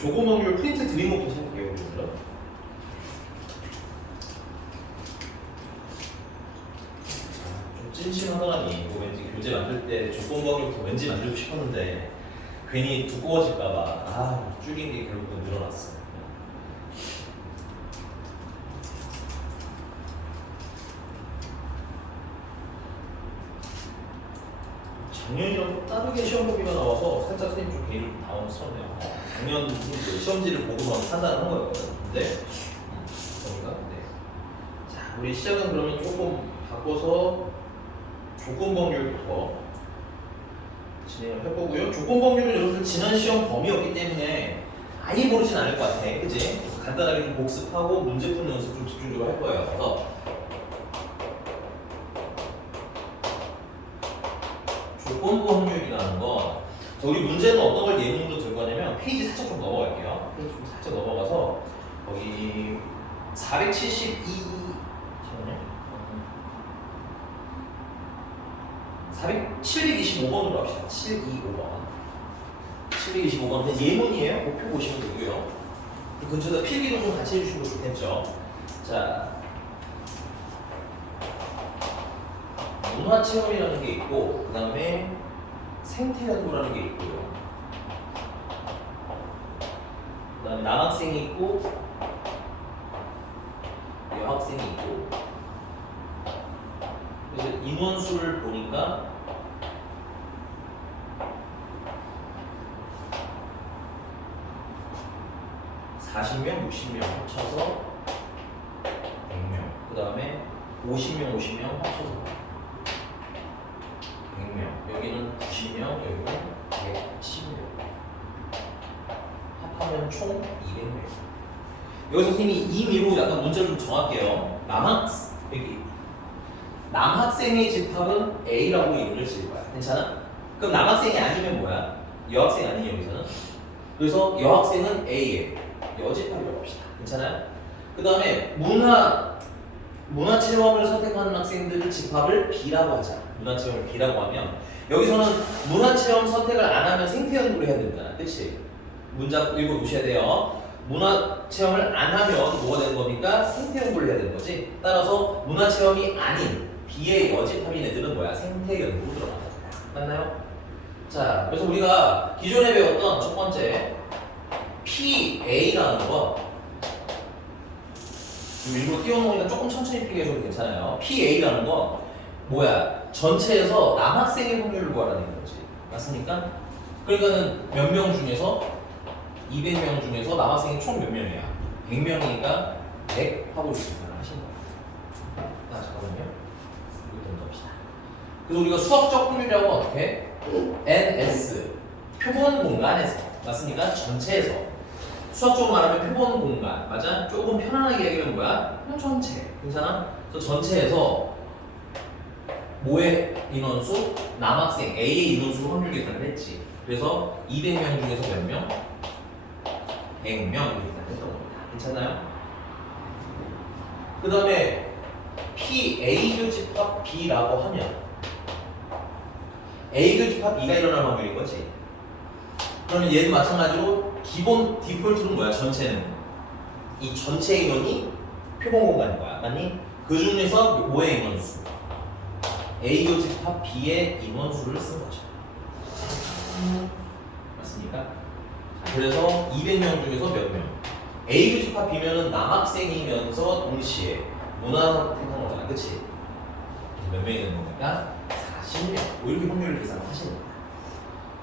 조건 확률 프린트 드린 것부터 해볼게요, 여러분들. 좀 찜찜하더라니. 이거 왠지 교재 만들 때 조건 확률부터 왠지 만들고 싶었는데 괜히 두꺼워질까봐 줄인 게 결국은 늘어났어. 작년이랑 다르게 시험 보기가 나와서 살짝 선생님 좀 개인이 당황스럽네요. 작년 선생님도 시험지를 보고만 판단을 한 거였거든. 근데 그런가? 네. 자, 우리 시작은 그러면 조금 바꿔서 조건 법률부터 진행을 해보고요. 조건 법률은 여러분들 지난 시험 범위였기 때문에 아예 모르진 않을 것 같아, 그지? 그래서 간단하게 좀 복습하고 문제 푸는 연습 좀 집중적으로 할 거예요. 그래서 조건부 확률이라는 건, 우리 문제는 어떤 걸 예문으로 들고 가냐면 페이지 살짝 좀 넘어갈게요. 페이지 좀 살짝 넘어가서 거기 472 725번으로 합시다. 725번. 725번 예문이에요. 목표 보시면 되고요. 그 근처에다 필기도 좀 같이 해주시면 좋겠죠. 자, 문화체험이라는 게 있고, 그 다음에 생태연구라는 게 있고요. 그 다음에 남학생이 있고, 여학생이 있고. 그래서 인원수를 보니까 40명, 60명 합쳐서 100명. 그 다음에 50명, 50명 합쳐서 100명. 여기는 90명, 여기는 110명. 합하면 총 200명. 여기서 선생님이 임의로 약간 문제를 좀 정할게요. 남학생의 집합은 A라고 이름을 지을 거야. 괜찮아? 그럼 남학생이 아니면 뭐야? 여학생 아니니 여기서는? 그래서 여학생은 A에 여집합이라고 합시다. 괜찮아요? 그 다음에 문화체험을 선택하는 학생들 집합을 B라고 하자. 문화체험을 B라고 하면 여기서는 문화체험 선택을 안 하면 생태연구를 해야 된다. 그치? 문장 읽어보셔야 돼요. 문화체험을 안 하면 뭐가 되는 겁니까? 생태연구를 해야 되는 거지. 따라서 문화체험이 아닌 B의 여집합인 애들은 뭐야? 생태연구로 들어간다. 맞나요? 자, 그래서 우리가 기존에 배웠던 첫 번째 PA라는 거, 일부러 띄워놓으니까 조금 천천히 필기해줘도 괜찮아요. PA라는 거 뭐야? 전체에서 남학생의 확률을 구하라는 거지. 맞습니까? 그러니까는 몇 명 중에서 200명 중에서 남학생이 총 몇 명이야? 100명이니까 100 하고 있으면 하시는 거야. 잠깐만요. 이거 던져봅시다. 그래서 우리가 수학적 확률이라고 어떻게? NS 표본 공간에서, 맞습니까? 전체에서. 수학적으로 말하면 표본 공간, 맞아? 조금 편안하게 얘기하면 뭐야? 그냥 전체. 괜찮아? 그래서 전체에서 뭐의 인원수? 남학생 A의 인원수 확률 계산을 했지. 그래서 200명 중에서 몇 명? 100명 이렇게 계산했던 겁니다. 괜찮나요? 그 다음에 PA 교집합 B라고 하면 A 교집합 B가 일어날 확률인 거지. 그러면 얘도 마찬가지로 기본 디폴트는 뭐야? 전체는 이 전체 인원이 표본 공간인 거야. 맞니? 그 중에서 뭐의 인원수? A 교집합 B의 인원수를 쓴 거죠. 맞습니까? 그래서 200명 중에서 몇 명? A 교집합 B면은 남학생이면서 동시에 문화 선택한 거잖아. 그치? 몇 명이 되는 겁니까? 40명. 이렇게 확률을 계산하시는 거야.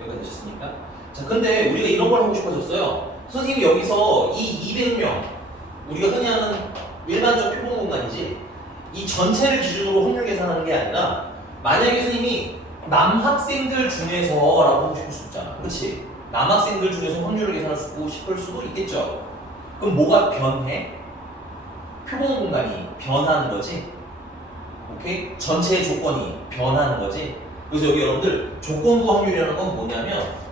여기까지 되셨습니까? 자, 근데 우리가 이런 걸 하고 싶어졌어요. 선생님이 여기서 이 200명, 우리가 흔히 하는 일반적 표본 공간이지, 이 전체를 기준으로 확률 계산하는 게 아니라, 만약에 선생님이 남학생들 중에서라고 하고 싶을 수 있잖아. 그치? 남학생들 중에서 확률을 계산하고 싶을 수도 있겠죠. 그럼 뭐가 변해? 표본 공간이 변하는 거지. 오케이? 전체의 조건이 변하는 거지. 그래서 여기 여러분들 조건부 확률이라는 건 뭐냐면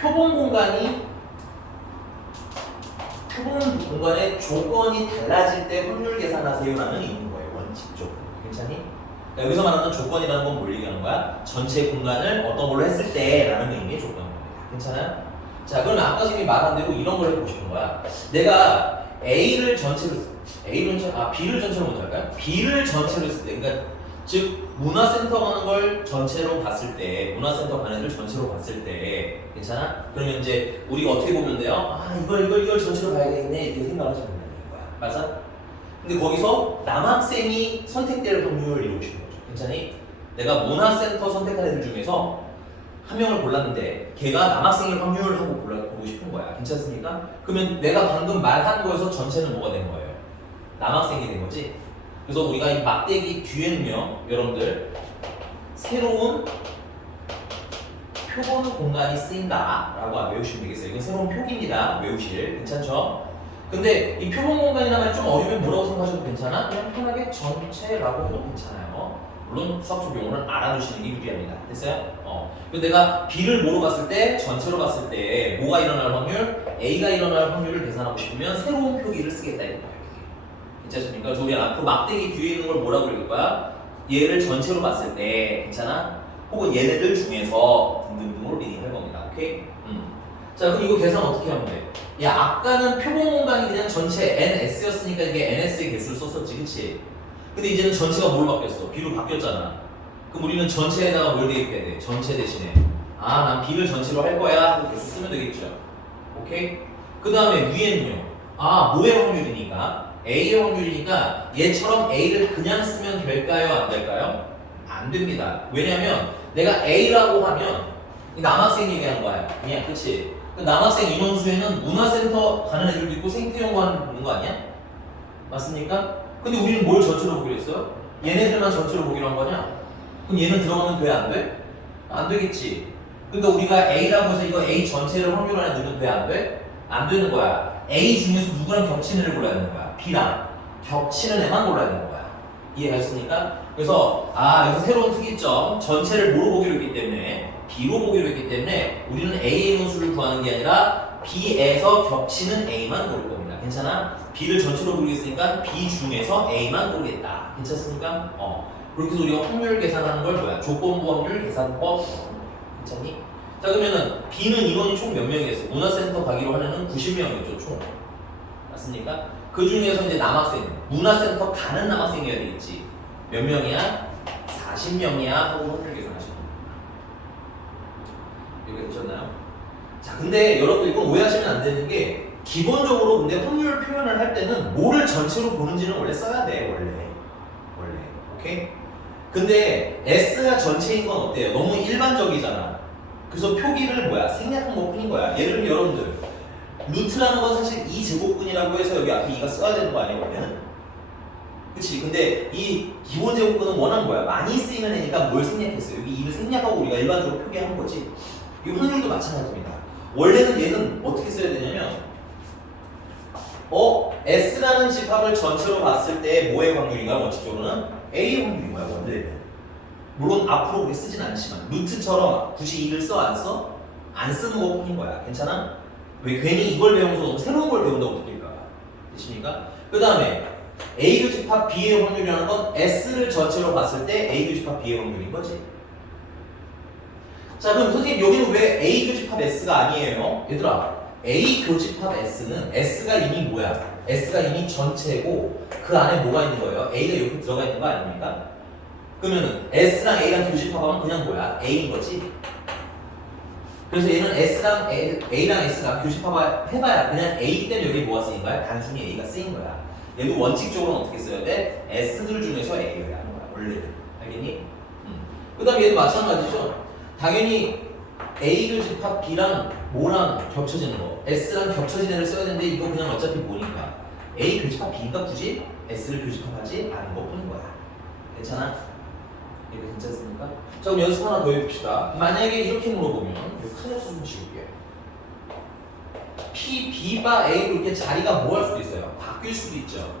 표본 공간의 조건이 달라질 때 확률 계산하세요라는 의미인 거예요. 원칙적으로. 괜찮니? 그러니까 여기서 말하는 조건이라는 건 뭘 얘기하는 거야? 전체 공간을 어떤 걸로 했을 때라는 의미의 조건인 겁니다. 괜찮아요? 자, 그러면 아까 선생님이 말한 대로 이런 걸 해보고 싶은 거야. 내가 B를 전체로 먼저 할까요? B를 전체로 했을 때, 그러니까 즉 문화센터 가는 걸 전체로 봤을 때, 문화센터 가는 애들 전체로 봤을 때, 괜찮아? 그러면 이제 우리가 어떻게 보면 돼요? 아, 이걸 전체로 봐야겠네 이렇게 생각하시면 되는 거야. 맞아? 근데 거기서 남학생이 선택될 확률을 이루고 싶은 거죠. 괜찮니? 내가 문화센터 선택한 애들 중에서 한 명을 골랐는데 걔가 남학생일 확률을 하고 보고 싶은 거야. 괜찮습니까? 그러면 내가 방금 말한 거에서 전체는 뭐가 된 거예요? 남학생이 된 거지. 그래서 우리가 이 막대기 뒤에는요, 여러분들 새로운 표본 공간이 쓰인다라고 외우시면 되겠어요. 이건 새로운 표기입니다. 외우실. 괜찮죠? 근데 이 표본 공간이란 말이 좀 어려우면 뭐라고 생각하셔도 괜찮아? 그냥 편하게 전체라고 해도 괜찮아요. 물론 수학적 용어는 알아두시는 게 유리합니다. 됐어요? 그리고 내가 B를 뭐로 봤을 때, 전체로 봤을 때 뭐가 일어날 확률? A가 일어날 확률을 계산하고 싶으면 새로운 표기를 쓰겠다 이거예요. 괜찮습니까? 그래서 우리가 앞으로 막대기 뒤에 있는 걸 뭐라고 읽을 거야? 얘를 전체로 봤을 때, 괜찮아? 혹은 얘네들 중에서 등등등으로 리딩할 겁니다. 오케이? 자, 그럼 이거 계산 어떻게 하면 돼? 야, 아까는 표본 공간이 그냥 전체 NS였으니까 이게 NS의 개수를 썼었지, 그치? 근데 이제는 전체가 뭘로 바뀌었어? B로 바뀌었잖아. 그럼 우리는 전체에다가 뭘 대입해야 돼? 전체 대신에. 아, 난 B를 전체로 할 거야 하고 개수 쓰면 되겠죠. 오케이? 그 다음에 위에는요. 아, 뭐의 확률이니까? A의 확률이니까 얘처럼 A를 그냥 쓰면 될까요? 안 될까요? 안 됩니다. 왜냐면 내가 A라고 하면 남학생 얘기하는 거야. 그냥 그치? 남학생 인원수에는 문화센터 가는 애들도 있고 생태연구원 보는 거 아니야? 맞습니까? 근데 우리는 뭘 전체로 보기로 했어요? 얘네들만 전체로 보기로 한 거냐? 그럼 얘는 들어가면 돼? 안 돼? 안 되겠지. 그러니까 우리가 A라고 해서 이거 A 전체를 확률 안에 넣으면 돼? 안 돼? 안 되는 거야. A 중에서 누구랑 겹치는 애를 골라야 되는 거야. B랑 겹치는 애만 골라야 되는 거야. 이해가셨습니까? 그래서 여기서 새로운 특이점, 전체를 뭐로 보기로 했기 때문에 B로 보기로 했기 때문에 우리는 A의 인원수를 구하는 게 아니라 B에서 겹치는 A만 고를 겁니다. 괜찮아? B를 전체로 고르겠으니까 B 중에서 A만 고르겠다. 괜찮습니까? 그렇게 해서 우리가 확률 계산하는 걸 뭐야? 조건부 확률 계산법. 괜찮니? 자, 그러면은 B는 인원이 총 몇 명이겠어? 문화센터 가기로 하는 애는 90명이었죠, 총. 맞습니까? 그 중에서 이제 남학생, 문화센터 가는 남학생이어야 되겠지. 몇 명이야? 40명이야 하고 확률 계산하시면 됩니다. 여기 되셨나요? 자, 근데 여러분 이건 오해하시면 안 되는 게 기본적으로 근데 확률 표현을 할 때는 뭐를 전체로 보는지는 원래 써야 돼, 원래. 오케이? 근데 S가 전체인 건 어때요? 너무 일반적이잖아. 그래서 표기를 생략한 것 뿐인 거야. 예를 들면 여러분들 루트라는 건 사실 2제곱근이라고 해서 여기 앞에 2가 써야 되는 거 아니야, 원래는? 그치? 근데 이 기본 제곱근은 워낙 많이 쓰이는 애니까 뭘 생략했어요? 여기 2를 생략하고 우리가 일반적으로 표기한 거지. 이 확률도 마찬가지입니다. 원래는 얘는 어떻게 써야 되냐면 S라는 집합을 전체로 봤을 때 뭐의 확률인가? 원칙적으로는 A의 확률인 거야, 원래는. 물론 앞으로 우리 쓰진 않지만 루트처럼 굳이 2를 써, 안 써? 안 쓰는 것 뿐인 거야. 괜찮아? 왜 괜히 이걸 배우면서 너무 새로운 걸 배운다고 느낄까? 되십니까? 그 다음에 A 교집합 B의 확률이라는 건 S를 전체로 봤을 때 A 교집합 B의 확률인 거지. 자, 그럼 선생님 여기는 왜 A 교집합 S가 아니에요? 얘들아, A 교집합 S는 S가 이미 S가 이미 전체고 그 안에 뭐가 있는 거예요? A가 이렇게 들어가 있는 거 아닙니까? 그러면 S랑 A랑 교집합하면 그냥 A인 거지. 그래서 얘는 A랑 S가 교집합 해봐야 그냥 A이기 때문에 여기 뭐가 쓰인 거야? 단순히 A가 쓰인 거야. 얘도 원칙적으로는 어떻게 써야 돼? S들 중에서 A여야 하는 거야, 원래는. 알겠니? 그 다음에 얘도 마찬가지죠. 당연히 A 교집합 B랑 뭐랑 겹쳐지는 거, S랑 겹쳐지는 애를 써야 되는데 이거 그냥 어차피 뭐니까 A 교집합 B니까 굳이 S를 교집합하지 않은 것 뿐인 거야. 괜찮아? 이거 괜찮습니까? 자, 그럼 연습 하나 더 해봅시다. 만약에 이렇게 물어보면 큰 연습 좀 지울게요. P, B가 A로 이렇게 자리가 뭐 할 수도 있어요? 바뀔 수도 있죠.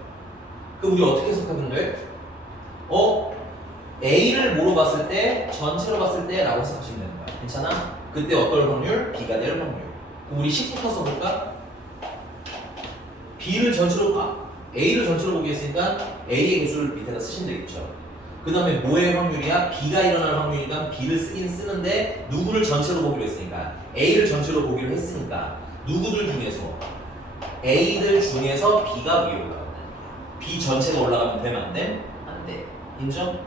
그럼 우리 어떻게 해석하면 돼? A를 뭐로 봤을 때, 전체로 봤을 때 라고 생각하시면 되는 거야. 괜찮아? 그때 어떨 확률? B가 될 확률. 그럼 우리 10부터 써볼까? A를 전체로 보기 했으니까 A의 개수를 밑에다 쓰시면 되겠죠. 그 다음에 뭐의 확률이야? B가 일어날 확률이니까 B를 쓰긴 쓰는데 누구를 전체로 보기로 했으니까 A를 전체로 보기로 했으니까 누구들 중에서 A들 중에서 B가 위에 올라간다. B 전체가 올라가면 되면 안 돼? 안 돼. 인정?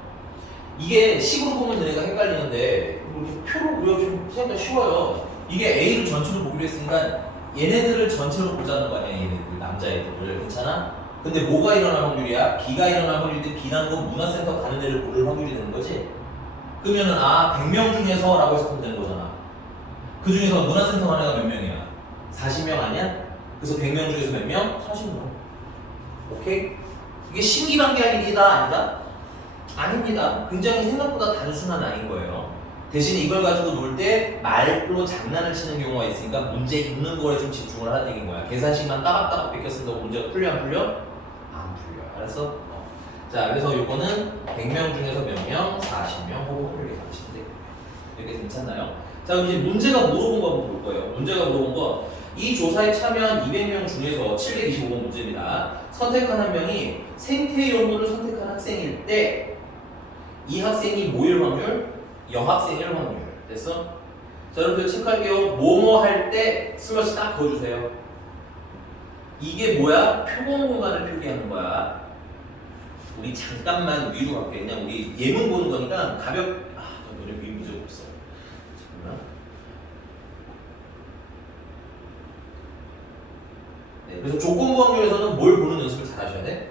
이게 식으로 보면 너네가 헷갈리는데 표로 그려주면 생각보다 쉬워요. 이게 A를 전체로 보기로 했으니까 얘네들을 전체로 보자는 거 아니야. 얘네들 남자애들을. 괜찮아? 근데 뭐가 일어날 확률이야? B가 일어날 확률인데 B라는 건 문화센터 가는 데를 고를 확률이 되는 거지? 그러면은 100명 중에서 라고 해석하면 되는 거잖아. 그 중에서 문화센터 가는 애가 몇 명이야? 40명 아니야? 그래서 100명 중에서 몇 명? 40명. 오케이? 이게 신기반기할 일이다? 아니다? 아닙니다. 굉장히 생각보다 단순한 아이인 거예요. 대신 이걸 가지고 놀 때 말로 장난을 치는 경우가 있으니까 문제 있는 거에 좀 집중을 하는 얘기인 거야. 계산식만 따박따박 베껴 쓴다고 문제가 풀려 안 풀려? 안 풀려. 알았어? 자, 그래서 요거는 100명 중에서 몇 명? 40명 혹은 확률 계산하시면 돼요. 이렇게 괜찮나요? 자, 그럼 이제 문제가 물어본 거 한번 볼 거예요. 문제가 물어본 거, 이 조사에 참여한 200명 중에서 725번 문제입니다. 선택한 한 명이 생태 연구를 선택한 학생일 때 이 학생이 뭐일 확률? 여학생일 확률. 됐어? 자, 여러분들 체크할게요. 뭐뭐 할 때 슬러시 딱 그어주세요. 이게 뭐야? 표본 공간을 표기하는 거야. 우리 잠깐만 위로 갈게. 그냥 우리 예문 보는 거니까 너네 위 문제 없어. 잠깐만. 네, 그래서 조건부 확률에서는 뭘 보는 연습을 잘 하셔야 돼?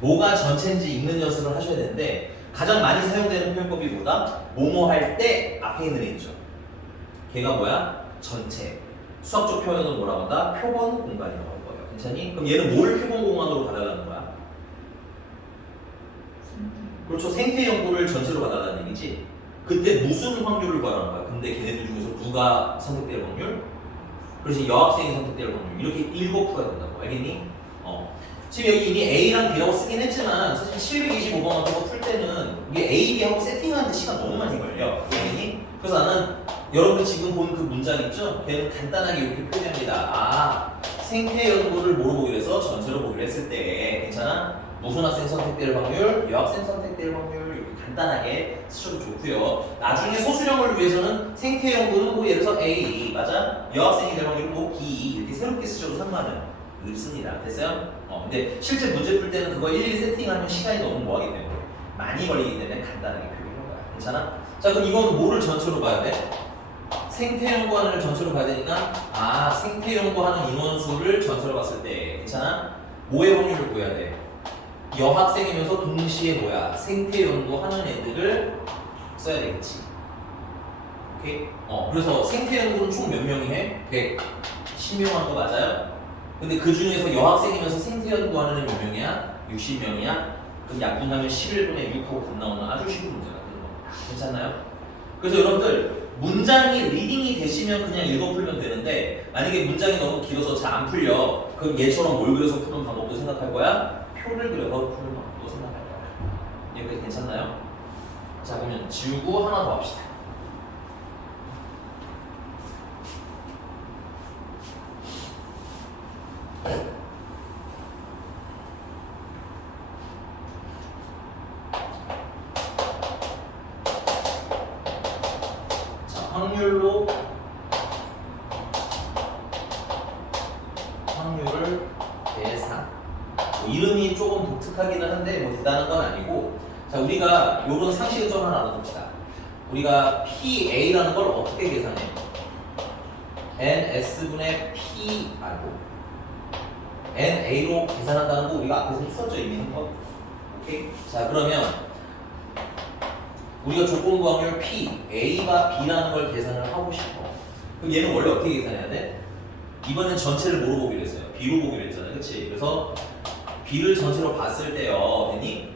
뭐가 전체인지 읽는 연습을 하셔야 되는데 가장 많이 사용되는 표현법이 뭐다? 뭐뭐 할 때 앞에 있는 애 있죠. 걔가 뭐야? 전체. 수학적 표현은 뭐라고 한다? 표본 공간이라고 할 거예요. 괜찮니? 그럼 얘는 뭘 표본 공간으로 받아가는 거야? 그렇죠. 생태 연구를 전체로 받아가는 얘기지. 그때 무슨 확률을 구하는 거야? 근데 걔네들 중에서 누가 선택될 확률? 그렇지. 여학생이 선택될 확률. 이렇게 읽어풀어야 된다고. 알겠니? 지금 여기 이미 A랑 B라고 쓰긴 했지만 사실 725번 같은 거 풀 때는 이게 A, B하고 세팅하는데 시간 너무 많이 걸려. 알겠니? 그래서 나는 여러분들 지금 본 그 문장 있죠? 걔는 간단하게 이렇게 표현합니다. 생태 연구를 뭐로 보기로 해서 전체로 보기로 했을 때 괜찮아? 무슨 학생 선택될 확률, 여학생 선택될 확률 이렇게 간단하게 쓰셔도 좋고요. 나중에 소수령을 위해서는 생태 연구는 뭐 예를 들어서 A 맞아? 여학생이 될 확률은 뭐 B 이렇게 새롭게 쓰셔도 상관은 없습니다. 됐어요? 근데 실제 문제 풀 때는 그거 일일이 세팅하면 시간이 너무 뭐하기 때문에 많이 걸리기 때문에 간단하게 표현하는 거야. 괜찮아? 자, 그럼 이건 뭐를 전체로 봐야 돼? 생태 연구하는 전체로 봐야 되니까 생태 연구하는 인원수를 전체로 봤을 때 괜찮아? 뭐의 확률을 구해야 돼? 여학생이면서 동시에 뭐야? 생태 연구하는 애들을 써야 되겠지. 오케이? 그래서 생태 연구는 총 몇 명이 해? 110명 하는 거 맞아요? 근데 그 중에서 여학생이면서 생태 연구하는 애 몇 명이야? 60명이야? 그럼 약분하면 11분의 6하고 답 나오는 아주 쉬운 문제가 되는 거. 괜찮나요? 그래서 여러분들 문장이 리딩이 되시면 그냥 읽어 풀면 되는데 만약에 문장이 너무 길어서 잘 안 풀려 그럼 얘처럼 뭘 그려서 푸는 방법도 생각할 거야? 표를 그려서 푸는 방법도 생각할 거야. 이렇게 괜찮나요? 자, 그러면 지우고 하나 더 합시다. 확률을 계산. 이름이 조금 독특하기는 한데 뭐 대단한 건 아니고 자 우리가 요런 상식을 좀 하나 알아둡시다. 우리가 PA라는 걸 어떻게 계산해? NS분의 P 알고 NA로 계산한다는 거 우리가 앞에서 했었죠 이미 한 번. 오케이? 자 그러면 우리가 조건부 확률 P, A가 B라는 걸 계산을 하고 싶어. 그럼 얘는 원래 어떻게 계산해야 돼? 이번엔 전체를 뭐로 보기로 했어요? B로 보기로 했잖아요. 그치? 그래서 B를 전체로 봤을 때요. 되니?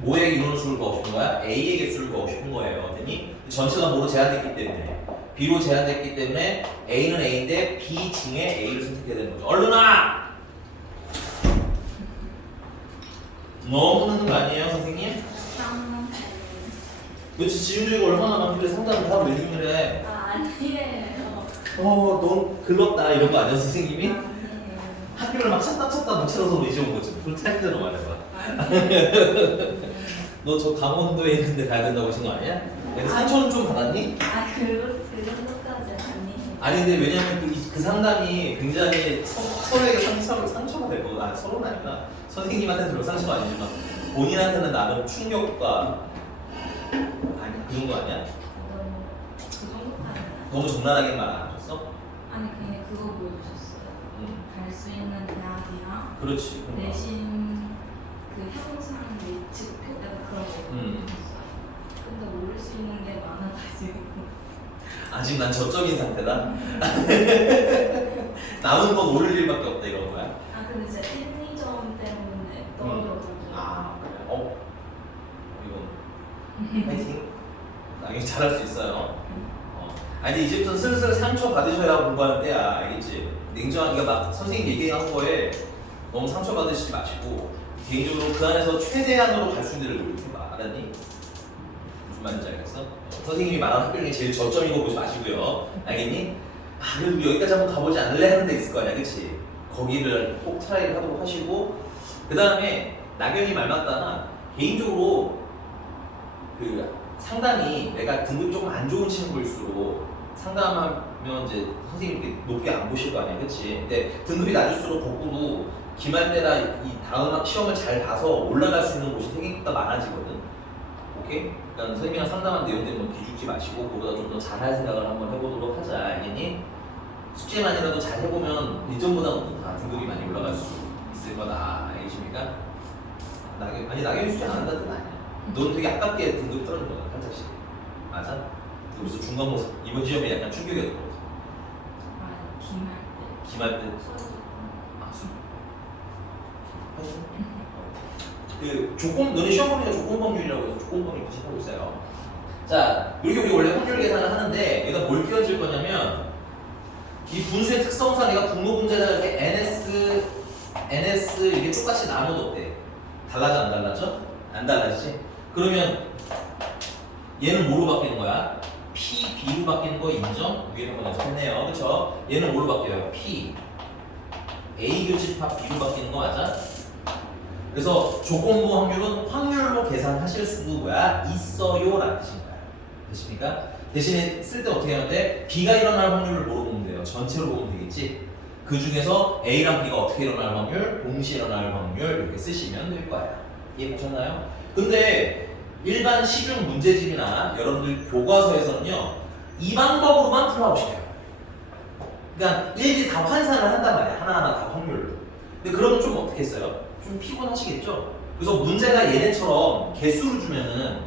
뭐의 인원수를 구하고 싶은 거야? A의 개수를 구하고 싶은 거예요. 되니? 전체가 뭐로 제한됐기 때문에 B로 제한됐기 때문에 A는 A인데 B 중에 A를 선택해야 되는 거죠. 얼른 와! 너무 늦는 거 아니에요 선생님? 그렇지 지윤주가 얼마나 많길래 상담을 하고 외중을 해. 아니에요. 넌 글렀다 이런 거 아니야 선생님이? 학교를 막 찾다 못 찾아서 이제 온 거지. 그걸 찾기로 말해봐. 너 저 강원도에 있는데 가야 된다고 하신 거 아니야? 내가 상처는 좀 받았니? 아 그 정도까지 아니. 아니 근데 왜냐면 그 상담이 굉장히 서로에게 상처가 될 거고, 서로는 아니구나. 선생님한테는 별로 상처가 아니지만 본인한테는 나름 충격과 아니 그 정도 아니야? 그 정도까지. 너무 적나라하게 말 안 하셨어? 아니 그냥 그거 보여주셨어요. 갈 수 있는 대학이랑 그렇지. 내신 그 형상 예측표 약간 그런 거 보여주셨어요. 근데 모를 수 있는 게 많아가지고. 아직 난 저적인 상태다. 남은 건 오를 일밖에 없다 이런 거야. 아 근데 진짜 1, 2점 때문에 떨어져가지고. 아 그래. 이건 파이팅. 나중에 잘할 수 있어요. 아니 이제부터 슬슬 상처 받으셔야 공부하는 때야. 알겠지? 냉정하게 막 선생님 얘기한 거에 너무 상처 받으시지 마시고 개인적으로 그 안에서 최대한으로 갈 수 있는 데를 노력해봐. 알았니? 무슨 말인지 알겠어? 선생님이 말한 학교 중에 제일 저점인 거 보지 마시고요. 알겠니? 아 그래도 여기까지 한번 가보지 않을래 하는 데 있을 거 아니야. 그치? 거기를 꼭 트라이를 하도록 하시고 그 다음에 낙연이 말 맞다나 개인적으로 그 상담이 내가 등급이 조금 안 좋은 친구일수록 상담하면 이제 선생님이 높게 안 보실 거 아니야. 그치? 근데 등급이 낮을수록 거꾸로 기말 때나 이 다음 시험을 잘 봐서 올라갈 수 있는 곳이 생각보다 많아지거든. 오케이? 그러니까 선생님이랑 상담한 내용들은 뭐 기죽지 마시고 그보다 좀 더 잘할 생각을 한번 해보도록 하자. 알겠니? 숙제만이라도 잘 해보면 예전보다 다 등급이 많이 올라갈 수 있을 거다. 알겠습니까? 낙연이 숙제 안 한다는 뜻 아니야. 넌 되게 아깝게 등급 떨어진 거야. 살짝씩. 맞아? 그래서 중간고사 이번 시험에 약간 충격이었던 거지. 아 기말 때. 기말 때. 그 너네 시험 범위가 조건법률이라고 해서 조건법률 구식하고 있어요. 자, 이렇게 우리 원래 확률 계산을 하는데 여기다 뭘 끼워줄 거냐면 이 분수의 특성상 내가 분모 분자를 이렇게 NS 이게 똑같이 나눠뒀대. 달라져 안 달라져? 안 달라지지? 그러면 얘는 뭐로 바뀌는 거야? P, B로 바뀌는 거 인정? 위에 한번 연습했네요. 그쵸? 얘는 뭐로 바뀌어요? P A 교집합 B로 바뀌는 거 맞아? 그래서 조건부 확률은 확률로 계산하실 수가 있어요 라는 뜻인 거야. 되십니까? 대신에 쓸 때 어떻게 하는데 B가 일어날 확률을 뭐로 보면 돼요? 전체로 보면 되겠지? 그 중에서 A랑 B가 어떻게 일어날 확률, 동시에 일어날 확률 이렇게 쓰시면 될 거야. 이해보셨나요? 근데 일반 시중 문제집이나 여러분들 교과서에서는요 이 방법으로만 풀라고 시켜요. 그러니까 일일이 다 환산을 한단 말이야. 하나하나 다 확률로. 근데 그러면 좀 어떻게 했어요? 좀 피곤하시겠죠? 그래서 문제가 얘네처럼 개수를 주면은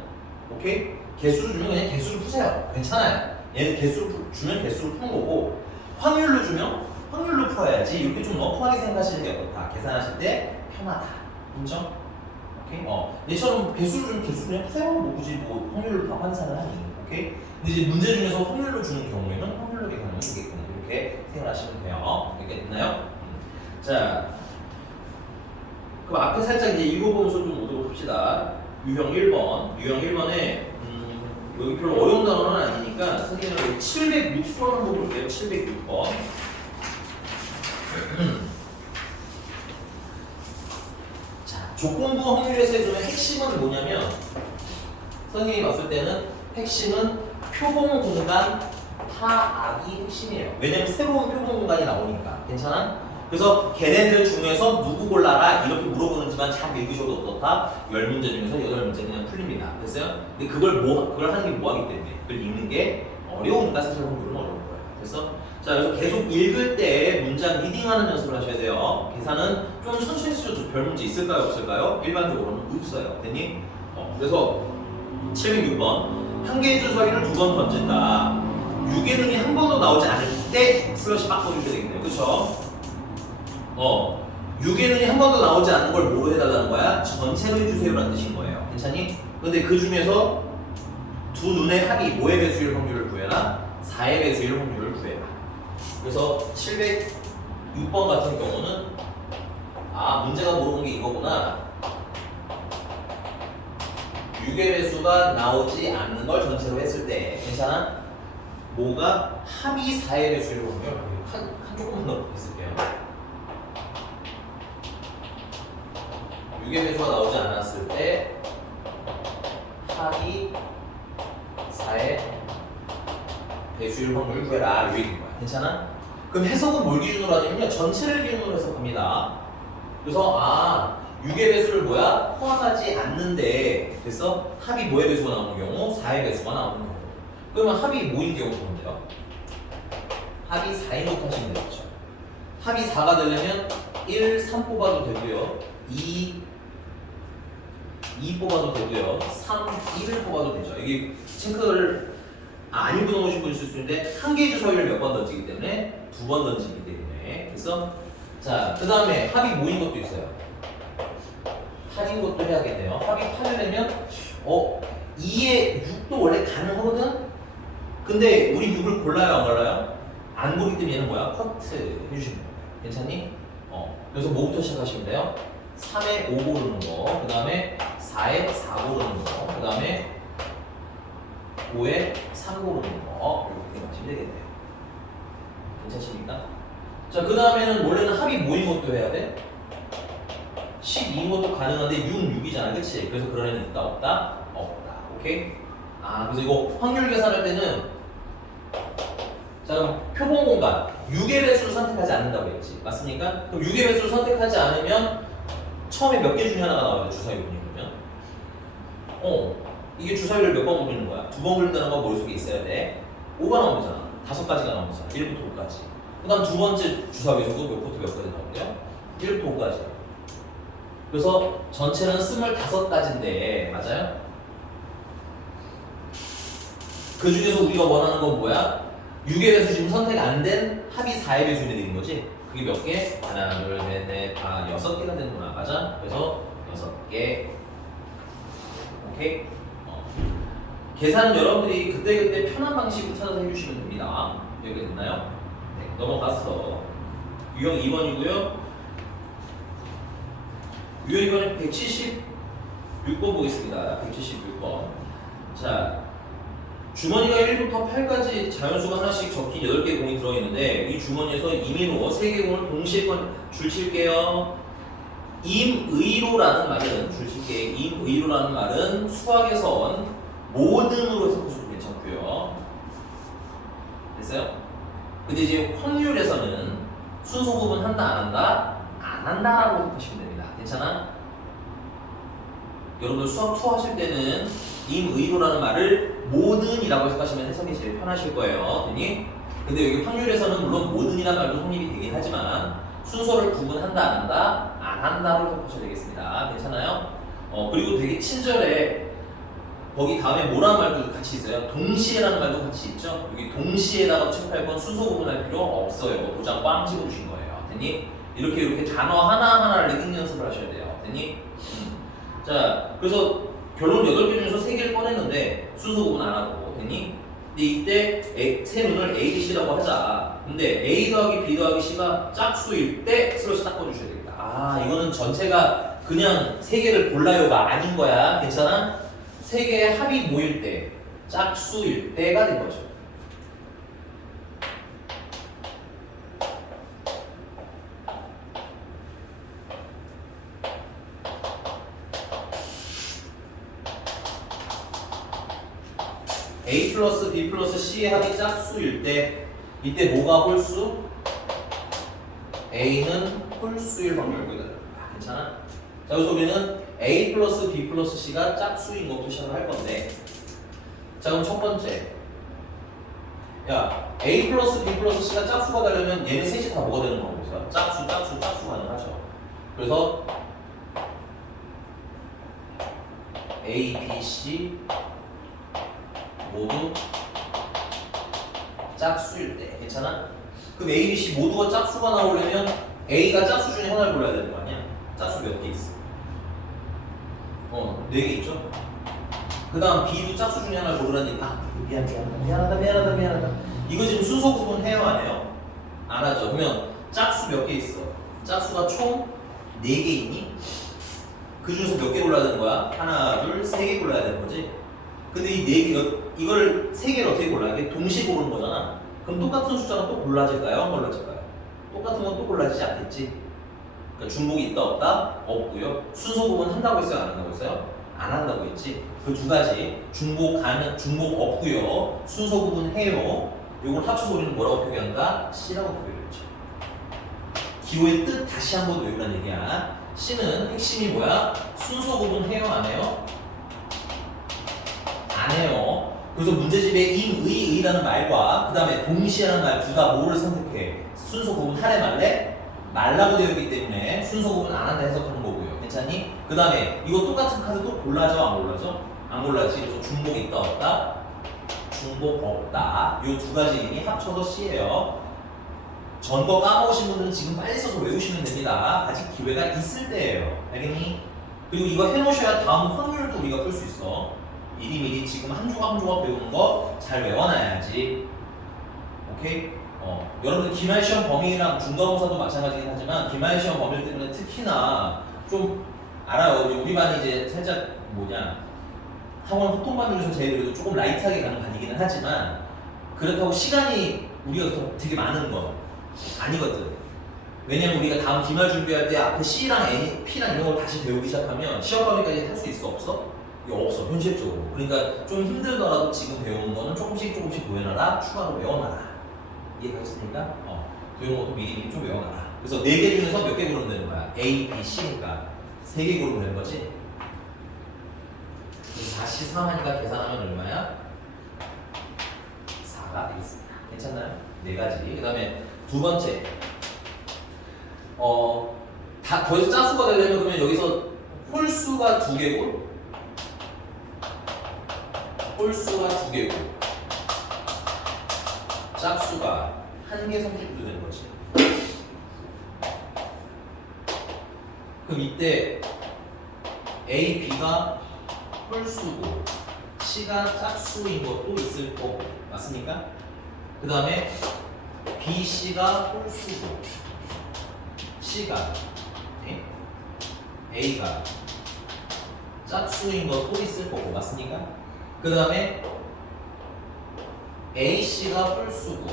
오케이? 개수를 주면 그냥 개수를 푸세요. 괜찮아요. 얘는 개수를 주면 개수를 푸는 거고 확률로 주면 확률로 풀어야지. 이렇게 좀 러프하게 생각하시는 게 어떻다. 계산하실 때 편하다. 인정? 오케이? 얘처럼 개수를 주면 개수 그냥 푸세요. 뭐 굳이 뭐 확률로 다 환산을 하니. 오케이? 근데 이제 문제 중에서 확률로 주는 경우에는 확률로 계산하면 되겠구나. 이렇게 생각하시면 돼요. 이렇게 됐나요? 자. 그럼 앞에 살짝 이제 읽어보면서 좀 오도록 합시다. 유형 1번. 유형 1번에 여기 별로 어려운 단어는 아니니까 선생님은 706번 한번 볼게요. 706번. 자, 조건부 확률에서의 좀 핵심은 뭐냐면 선생님이 봤을 때는 핵심은 표본 공간 파악이 핵심이에요. 왜냐면 새로운 표본 공간이 나오니까. 괜찮아? 그래서 걔네들 중에서 누구 골라라 이렇게 물어보는지만 잘 읽으셔도 어떻다? 10문제 중에서 8문제 그냥 풀립니다. 됐어요? 근데 그걸 하는 게 뭐하기 때문에 그걸 읽는 게 어려우니까 사실 공부는 어려운 거예요. 됐어? 자, 그래서 계속 읽을 때 문장 리딩하는 연습을 하셔야 돼요. 계산은 좀 천천히 쓰셔도 별 문제 있을까요? 없을까요? 일반적으로는 없어요. 됐니? 그래서 706번 한 개의 주사위를 2번 던진다. 유기능이 한 번도 나오지 않을 때 슬러시 바꿔주셔야 되겠네요. 그쵸? 유기능이 한 번도 나오지 않는 걸 뭐로 해달라는 거야? 전체로 해주세요라는 뜻인 거예요. 괜찮니? 근데 그 중에서 두 눈의 합이 5의 배수일 확률을 구해라, 4의 배수일 확률을 구해라. 그래서 706번 같은 경우는 문제가 물어본 게 이거구나. 6의 배수가 나오지 않는 걸 전체로 했을 때 괜찮아? 뭐가 합이 4의 배수일 확률 한 조금만 더 했을게요. 6의 배수가 나오지 않았을 때 합이 4의 배수율 확률 구해라. 이 얘기인 거야. 괜찮아? 그럼 해석은 뭘 기준으로 하냐면요. 전체를 기준으로 해석합니다. 그래서 6의 배수를 뭐야? 포함하지 않는데 그래서 합이 뭐의 배수가 나오는 경우? 4의 배수가 나오는 경우. 그러면 합이 뭐인 경우 보면 돼요? 합이 4인 것도 하시면 되겠죠. 합이 4가 되려면 1, 3 뽑아도 되고요. 2 뽑아도 되고요. 3, 1을 뽑아도 되죠. 이게 체크를 안 입어놓으신 분이 있을 수 있는데 한 개의 주사위를 몇 번 던지기 때문에 2번 던지기 때문에 그래서 자, 그 다음에 합이 뭐인 것도 있어요. 8인 것도 해야겠네요. 합이 8을 내면 2에 6도 원래 가능하거든? 근데 우리 6을 골라요 안 골라요? 안 고르기 때문에 얘는 뭐야? 커트 해주시면 돼요. 괜찮니? 그래서 뭐부터 시작하시면 돼요? 3에 5 고르는 거, 그 다음에 4에 4 고르는 거, 그 다음에 5에 3 고르는 거 이렇게 마시면 되겠네요. 괜찮습니까? 자, 그 다음에는 원래는 합이 뭐인 것도 해야 돼? 12인 것도 가능한데 6, 6이잖아, 그치? 그래서 그런 애는 있다, 없다? 없다. 오케이? 그래서 이거 확률 계산할 때는 자, 그럼 표본 공간 6의 배수를 선택하지 않는다고 했지, 맞습니까? 그럼 6의 배수를 선택하지 않으면 처음에 몇 개 중에 하나가 나와요, 주사위분이 그러면? 이게 주사위를 몇 번 굴리는 거야? 2번 굴린다는 건 머릿속에 있어야 돼. 5가 나오면 되잖아. 5가지가 나오면 되잖아. 1부터 5까지. 그 다음 두 번째 주사위에서도 몇부터 몇 가지 나오는데요? 1부터 5까지. 그래서 전체는 25가지인데, 맞아요? 그 중에서 우리가 원하는 건 뭐야? 6의 배수 지금 선택 안 된 합이 4의 배수인데 되는 거지? 그게 몇 개? 하나, 둘, 셋, 넷, 6개가 되는구나. 맞아? 그래서 6개. 오케이? 계산은 여러분들이 그때그때 편한 방식으로 찾아서 해주시면 됩니다. 여기 됐나요? 네, 넘어갔어. 유형 2번이고요. 유형 2번은 176번 보겠습니다. 176번. 자, 주머니가 1부터 8까지 자연수가 하나씩 적힌 8개의 공이 들어있는데 이 주머니에서 임의로 3개의 공을 동시에 줄칠게요. 임의로라는 말은 줄칠게. 임의로라는 말은 수학에선 모든으로 해석하셔도 괜찮고요. 됐어요? 근데 이제 확률에서는 순서 구분 한다 안 한다? 안 한다라고 해석하시면 됩니다. 괜찮아? 여러분들 수학 투어 하실 때는 임의로라는 말을 모든이라고 해석하시면 해석이 제일 편하실 거예요. 됐니? 근데 여기 확률에서는 물론 모든이라는 말도 성립이 되긴 하지만 순서를 구분한다 안 한다? 안 한다로 해석하셔야 되겠습니다. 괜찮아요? 그리고 되게 친절해. 거기 다음에 뭐라는 말도 같이 있어요. 동시에라는 말도 같이 있죠. 여기 동시에다가 체크할 건 순서 구분할 필요 없어요. 도장 꽝 찍어주신 거예요. 됐니? 이렇게 단어 하나하나를 읽는 연습을 하셔야 돼요. 됐니? 자, 그래서 결론 8개 중에서 3개를 꺼냈는데 순서 구분 안 하고. 됐니? 근데 이때 세 눈을 A, B, C라고 하자. 근데 A 더하기 B 더하기 C가 짝수일 때 슬러시 딱 꺼주셔야 되겠다. 이거는 전체가 그냥 3개를 골라요가 아닌 거야. 괜찮아? 3개의 합이 모일 때, 짝수일 때가 된 거죠. A 플러스 B 플러스 C의 합이 짝수일 때, 이때 뭐가 홀수? A는 홀수일 확률을 구해달라. 괜찮아? 자, 그래서 우리는 A 플러스 B 플러스 C가 짝수인 것부터 시작을 할 건데, 자, 그럼 첫 번째, 야, A 플러스 B 플러스 C가 짝수가 되려면 얘네 셋이 다 뭐가 되는 거고 있어요? 짝수 가능하죠. 그래서 A, B, C 모두 짝수일 때, 괜찮아? 그럼 A, B, C 모두가 짝수가 나오려면 A가 짝수 중에 하나를 골라야 되는 거 아니야? 짝수 몇 개 있어? 4개 있죠? 그 다음 B도 짝수 중에 하나를 고르라니 미안하다. 이거 지금 순서 구분해요 안 해요? 안 하죠. 그러면 짝수 몇 개 있어? 짝수가 총 4개 있니? 그 중에서 몇 개 골라야 되는 거야? 하나, 둘, 3개 골라야 되는 거지? 근데 이 4개, 이걸 3개를 어떻게 골라야 돼? 동시에 고르는 거잖아? 그럼 똑같은 숫자가 또 골라질까요? 안 골라질까요? 똑같은 건 또 골라지지 않겠지? 그러니까 중복이 있다 없다? 없고요. 순서 구분 한다고 했어요? 안 한다고 했어요? 안 한다고 했지. 그 두 가지 중복 가는 중복 없고요. 순서 구분해요. 요걸 합쳐서 우리는 뭐라고 표기한다? C라고 표기했죠. 기호의 뜻 다시 한번 외우라는 얘기야. C는 핵심이 뭐야? 순서 구분해요, 안 해요? 안 해요. 그래서 문제집에 의라는 말과 그 다음에 동시에라는 말 둘 다 뭐를 선택해? 순서 구분하래 말래? 말라고 되어 있기 때문에 순서 구분 안 한다 해석하는 거고요. 괜찮니? 그 다음에 이거 똑같은 카드도 골라져 안 골라져? 안 골라지. 그래서 중복 있다 없다? 중복 없다. 이 두 가지 이름이 합쳐서 C예요. 전거 까먹으신 분들은 지금 빨리 써서 외우시면 됩니다. 아직 기회가 있을 때예요. 알겠니? 그리고 이거 해놓으셔야 다음 확률도 우리가 풀 수 있어. 미리미리 지금 한 조각 한 조각 배우는 거 잘 외워놔야지. 오케이? 여러분들 기말 시험 범위랑 중간고사도 마찬가지긴 하지만 기말 시험 범위 때문에 특히나 좀 알아요. 우리 반이 이제 살짝 학원 소통반으로서 제일 그래도 조금 라이트하게 가는 반이기는 하지만 그렇다고 시간이 우리가 더 되게 많은 건 아니거든. 왜냐면 우리가 다음 기말 준비할 때 앞에 C랑 N, P랑 이런 걸 다시 배우기 시작하면 시험 범위까지 할 수 있어 없어? 이거 없어 현실적으로. 그러니까 좀 힘들더라도 지금 배우는 거는 조금씩 보여놔라. 추가로 외워놔라. 이해가겠습니까? 이런 것도 미리 좀 외워놔라. 그래서 4개 중에서 몇 개 고르면 되는 거야? A, B, C니까 3개 고르면 되는 거지. 43 하니까 계산하면 얼마야? 4가 되겠습니다. 괜찮나요? 4가지. 그 다음에 두 번째 더해서 짝수가 되려면 그러면 여기서 홀수가 2개고 홀수가 2개고 짝수가 1개 성질도 되는 거지. 그럼 이때 A, B가 홀수고 C가 짝수인 것도 있을 거고 맞습니까? 그 다음에 B, C가 홀수고 C가 A가 짝수인 것도 있을 거고 맞습니까? 그 다음에 A, C가 홀수고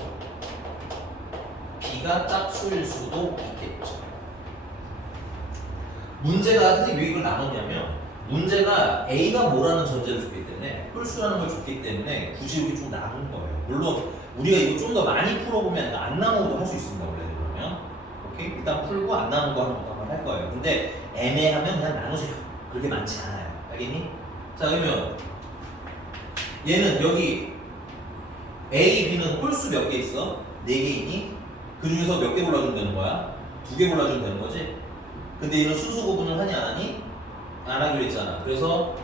B가 짝수일 수도 있겠죠. 문제가 선생님 왜 이걸 나눴냐면 문제가 A가 뭐라는 전제를 줬기 때문에 홀수라는 걸 줬기 때문에 굳이 이렇게 좀 나눈 거예요. 물론 우리가 이거 좀 더 많이 풀어보면 안 나누고도 할 수 있습니다. 원래는 그러면 오케이? 일단 풀고 안 나누는 거 하는 것도 한번 할 거예요. 근데 애매하면 그냥 나누세요. 그렇게 많지 않아요. 알겠니? 자 그러면 얘는 여기 A, B는 홀수 몇 개 있어? 4개이니? 그 중에서 몇 개 골라주면 되는 거야? 2개 골라주면 되는 거지? 근데 얘는 순수 구분을 하니 안 하니? 안 하기로 했잖아. 그래서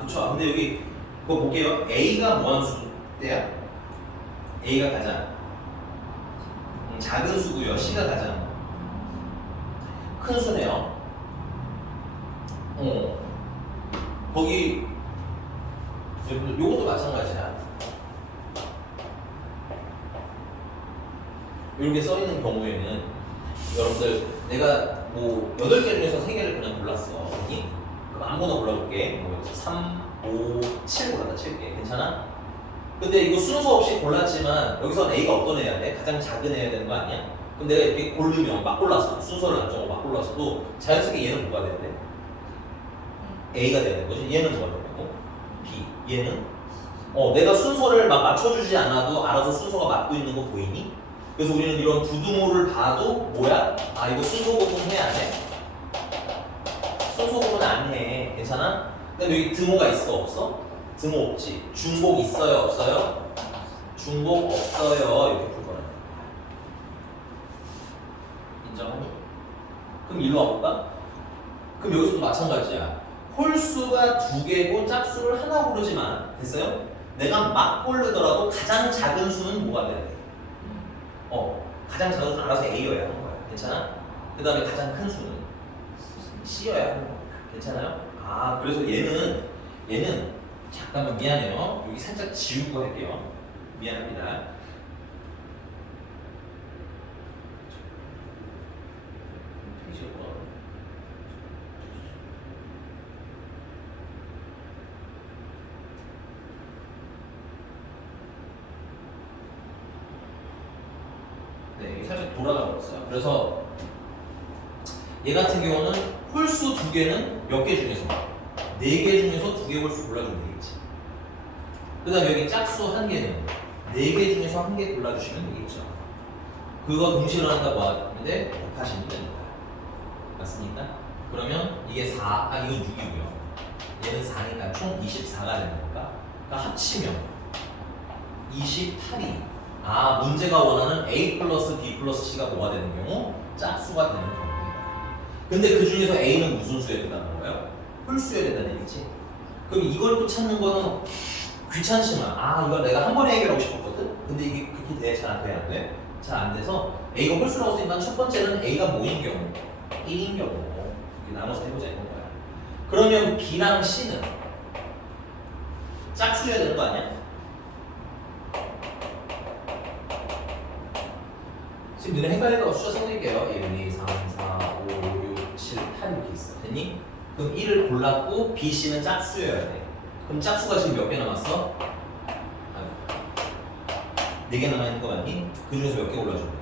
그쵸. 근데 여기 그거 볼게요. A가 뭐하는 수대야? A가 가장 작은 수고요. C가 가장 큰 수네요. 거기 요것도 마찬가지야. 이렇게 써있는 경우에는 여러분들 내가 뭐 8개 중에서 3개를 그냥 골랐어. 아니? 그럼 아무거나 골라볼게. 뭐 여기서 3, 5, 7 골랐다 칠게. 괜찮아? 근데 이거 순서 없이 골랐지만 여기서 A가 어떤 애야 돼? 가장 작은 애야 되는 거 아니야? 그럼 내가 이렇게 고르면 막 골랐어. 순서를 안 정하고 막 골랐어도 자연스럽게 얘는 뭐가 돼야 돼? A가 돼야 되는 거지. 얘는 뭐가 되는 거고? B. 얘는? 내가 순서를 막 맞춰주지 않아도 알아서 순서가 맞고 있는 거 보이니? 그래서 우리는 이런 부등호를 봐도 뭐야? 이거 순서 구분해야 돼? 순서 구분 안 해. 괜찮아? 근데 여기 등호가 있어 없어? 등호 없지. 중복 있어요 없어요? 중복 없어요. 이렇게 풀 거야. 인정하니? 그럼 일로 와볼까? 그럼 여기서도 마찬가지야. 홀수가 2개고 짝수를 하나 고르지만 됐어요? 내가 막 고르더라도 가장 작은 수는 뭐가 돼야 돼? 가장 작은 수는 알아서 A여야 하는 거야. 괜찮아? 그 다음에 가장 큰 수는 C여야 하는 겁니다. 괜찮아요? 그래서 얘는 잠깐만 미안해요. 여기 살짝 지우고 할게요. 미안합니다. 네, 살짝 돌아가고 없어요. 그래서 얘 같은 경우는 홀수 2개는 몇 개 중에서 4개 중에서 2개 홀수 골라주면 되겠지. 그 다음에 여기 짝수 1개는 4개 중에서 1개 골라주시면 되겠죠. 그거 동시에 일어난다고 하는데 곱하시면 되는 거야. 맞습니까? 그러면 이게 4, 이건 6이고요. 얘는 4니까 총 24가 되는 건가? 그러니까 합치면 28이 문제가 원하는 A 플러스 B 플러스 C가 뭐가 되는 경우? 짝수가 되는 경우입니다. 근데 그 중에서 A는 무슨 수여야 된다는 거예요? 홀수여야 된다는 얘기지. 그럼 이걸 또 찾는 거는 귀찮지만 이걸 내가 한 번에 해결하고 싶었거든? 근데 이게 그렇게 돼? 잘 안 돼? 잘 안 돼서 A가 홀수라고 쓰니까 첫 번째는 A가 뭐인 경우? 1인 경우 이렇게 나눠서 해보자 이건 거야. 그러면 B랑 C는 짝수여야 되는 거 아니야? 지금 너네 헷갈릴까 봐 숫자 써드릴게요. 1, 2, 3, 4, 5, 6, 7, 8 이렇게 있어. 됐니? 그럼 1을 골랐고 B, C는 짝수여야 돼. 그럼 짝수가 지금 몇 개 남았어? 4개 남아있는 거 맞니? 그 중에서 몇 개 골라주면 돼?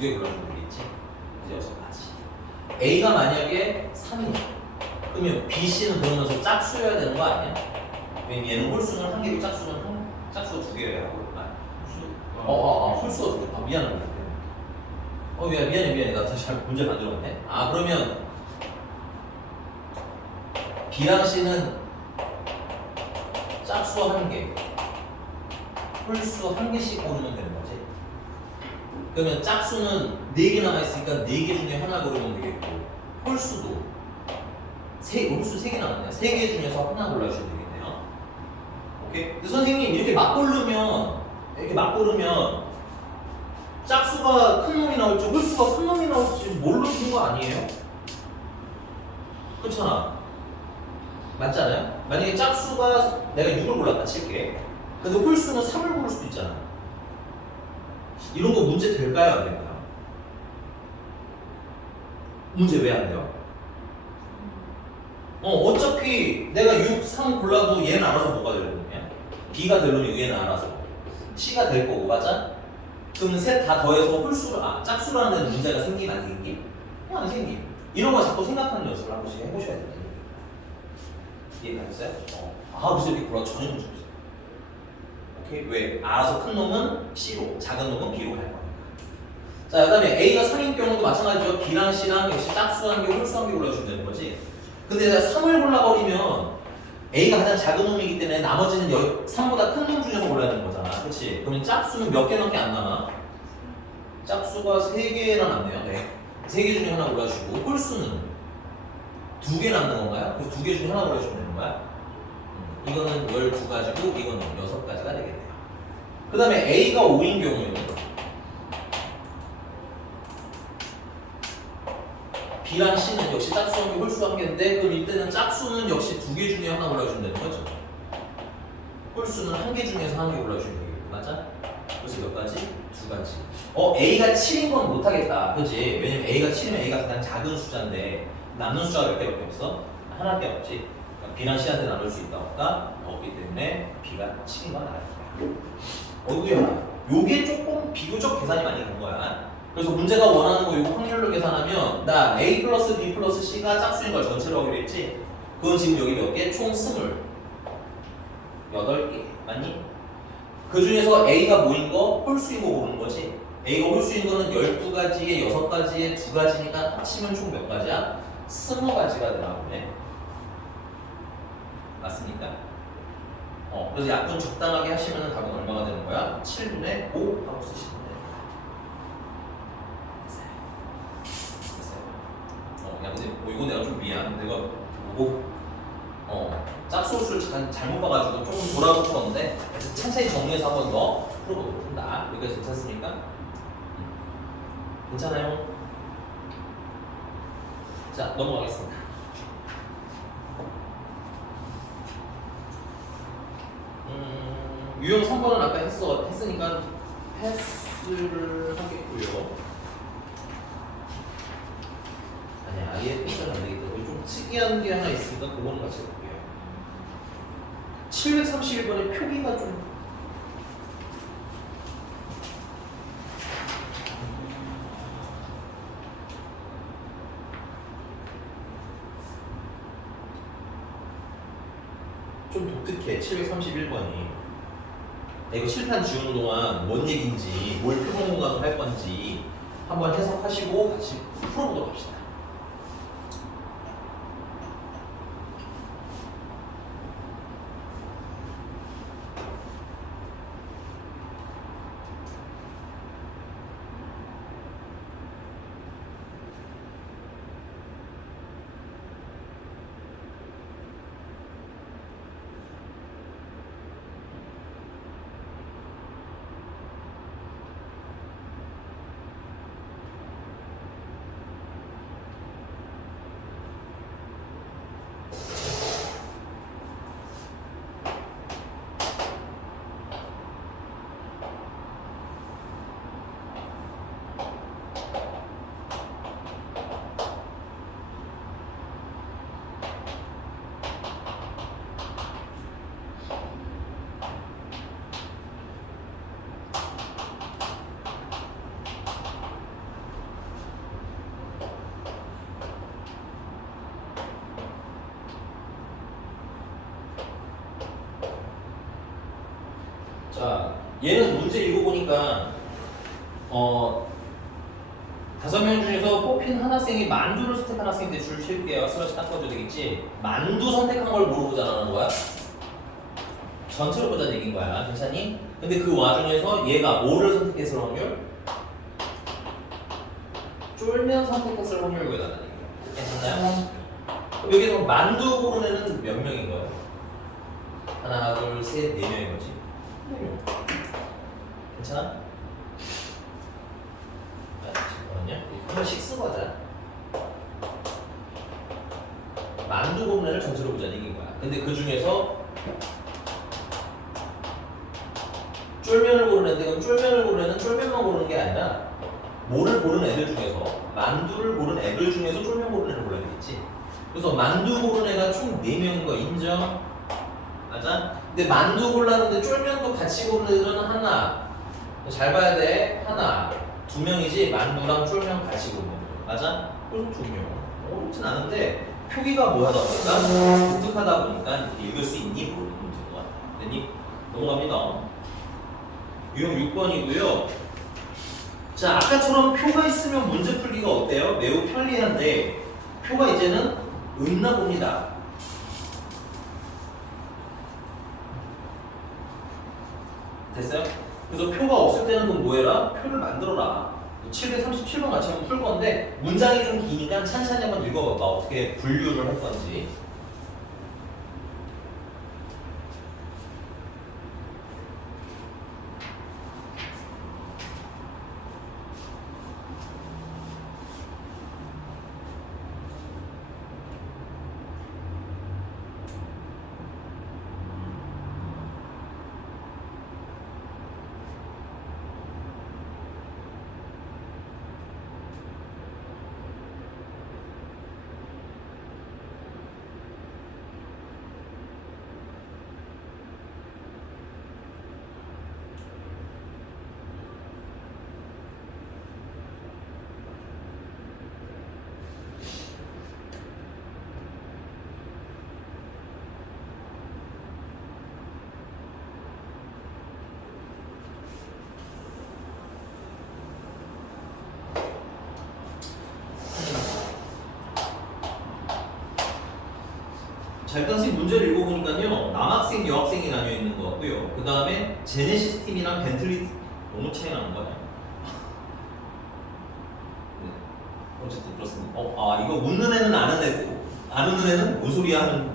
2개 골라주면 되겠지? 이제 6가지. A가 만약에 3이야. 그러면 B, C는 그러면서 짝수여야 되는 거 아니야? 왜냐면 얘는 홀수는 1개고 짝수는 짝수가 2개여야 하고. 홀수가 2개. 미안합니다. 미안해. 나 다시 문제 만들었네. 그러면 B랑 C는 짝수가 1개. 홀수 1개씩 고르면 되는 거지. 그러면 짝수는 4개 남아있으니까 4개 중에 하나 고르면 되겠고 홀수도 홀수 3개 남았네요. 3개 중에서 하나 골라주시면 되겠네요. 오케이? 근데 선생님 이렇게 막 고르면 짝수가 큰 놈이 나올지 홀수가 큰 놈이 나올지 뭘로 주는 거 아니에요? 그렇잖아. 맞잖아요? 만약에 짝수가 내가 6을 골랐다 칠게. 근데 홀수는 3을 고를 수도 있잖아. 이런 거 문제 될까요? 안 될까요? 문제 왜 안 돼요? 어차피 내가 6, 3 골라도 얘는 알아서 뭐가 될 거냐? B가 될 놈이고 얘는 알아서 C가 될 거고, 맞아? 그러면 셋 다 더해서 짝수라는 데는 문제가 생김 안 생김? 안 생김. 이런 거 자꾸 생각하는 연습을 한 번씩 해보셔야 돼요. 이해가셨어요? 그래서 이렇게 골라 전혀 문제 없어요. 오케이? 왜? 알아서 큰 놈은 C로, 작은 놈은 B로 갈 거니까. 자, 그 다음에 A가 3인 경우도 마찬가지죠. B랑 C랑 역시 짝수 1개, 홀수 1개 골라주면 되는 거지. 근데 내가 3을 골라버리면 A가 가장 작은 놈이기 때문에 나머지는 3보다 큰 놈 중에서 골라야 되는 거잖아. 그치? 그러면 짝수는 몇 개밖에 안 남아? 짝수가 3개나 남네요. 네. 3개 중에 하나 골라주고 홀수는 2개 남는 건가요? 그래서 2개 중에 하나 골라주면 되는 거야? 이거는 12가지고 이거는 6가지가 되겠네요. 그 다음에 A가 5인 경우에는 B랑 C는 역시 짝수 1개, 홀수 1개인데 그럼 이때는 짝수는 역시 2개 중에 하나 골라주면 되는 거죠. 홀수는 1개 중에서 1개 골라주면 되겠고, 맞아? 그래서 몇 가지? 2가지. A가 7인 건 못하겠다, 그렇지? 왜냐면 A가 7이면 A가 가장 작은 숫자인데 남는 숫자가 몇 개밖에 없어? 하나밖에 없지. 그러니까 B랑 C한테 나눌 수 있다 없다? 없기 때문에 B가 7인 건 알아야 돼. 어이구야, 요게 조금 비교적 계산이 많이 간 거야. 그래서 문제가 원하는 거 이거 확률로 계산하면 나 A 플러스 B 플러스 C가 짝수인 걸 전체로 하기로 했지? 그건 지금 여기 몇 개? 총 28개 맞니? 그 중에서 A가 뭐인 거? 홀수인 거 고르는 거지. A가 홀수인 거는 12가지에 6가지에 2가지니까 합치면 총 몇 가지야? 20가지가 되나 보네. 맞습니까? 그래서 약분 적당하게 하시면 답은 얼마가 되는 거야? 7분의 5 하고 쓰시면 돼요. 야 근데 이거 내가 좀 미안. 내가 짝수를 잘못 봐가지고 조금 돌아붙었는데 천천히 정리해서 한 번 더 풀어보도록 한다. 여기까지 괜찮습니까? 괜찮아요? 자, 넘어가겠습니다. 유형 3번은 아까 했으니까 패스를 하겠고요. 아니야, 아예 패스는 안 되겠다. 좀 특이한 게 하나 있으니까 그거는 같이 해볼게요. 731번의 표기가 좀 좀 독특해. 731번이. 이거 칠판 지우는 동안 뭔 얘기인지, 뭘 표본 공간으로 할 건지 한번 해석하시고 같이 풀어보도록 합시다. 자, 얘는 문제 읽어보니까 5명 중에서 뽑힌 한 학생이 만두를 선택한 학생인데 줄 칠게요. 스러시 닦아줘야 되겠지? 만두 선택한 걸 뭐로 보자는 거야? 전체로 보자는 얘기인 거야. 괜찮니? 근데 그 와중에서 얘가 뭐를 선택했을 확률? 쫄면 선택했을 확률을 구해달라는 얘기야. 괜찮나요? 그럼 여기서 만두 고른 애는 몇 명인 거예요? 하나, 둘, 셋, 네 명인 거지. 괜찮아? 잠깐만요. 한 번씩 쓰고 하자. 만두 고른 애를 전체로 보자는 얘기인 거야. 근데 그 중에서 쫄면을 고른 애인데 그럼 쫄면을 고른 애는 쫄면만 고르는 게 아니라 뭐를 고른 애들 중에서 만두를 고른 애들 중에서 쫄면 고른 애를 골라야 되겠지. 그래서 만두 고른 애가 총 4명인 거 인정? 맞아? 근데 만두 골랐는데 쫄면도 같이 고른 애들은 하나. 잘 봐야 돼. 하나. 2명이지 만두랑 쫄면 같이 고른 애들. 맞아? 그래서 2명. 어렵진 않은데 표기가 뭐하다 보니까 독특하다 보니까 읽을 수 있니? 모르는 문제인 것 같아. 됐니? 넘어갑니다. 유형 6번이고요. 자, 아까처럼 표가 있으면 문제 풀기가 어때요? 매우 편리한데 표가 이제는 없나 봅니다. 됐어요? 그래서 표가 없을 때는 그럼 뭐 해라? 표를 만들어라. 737번 같이 한번 풀 건데 문장이 좀 기니까 찬찬히 한번 읽어봐봐. 어떻게 분류를 할 건지. 자, 일단 선생님 문제를 읽어보니까요 남학생, 여학생이 나뉘어 있는 것 같고요. 그 다음에 제네시스 팀이랑 벤틀리 너무 차이 나는 거 아니야? 네. 어쨌든 그렇습니다. 이거 웃는 애는 아는 애고 안 웃는 애는 뭔 소리야 하는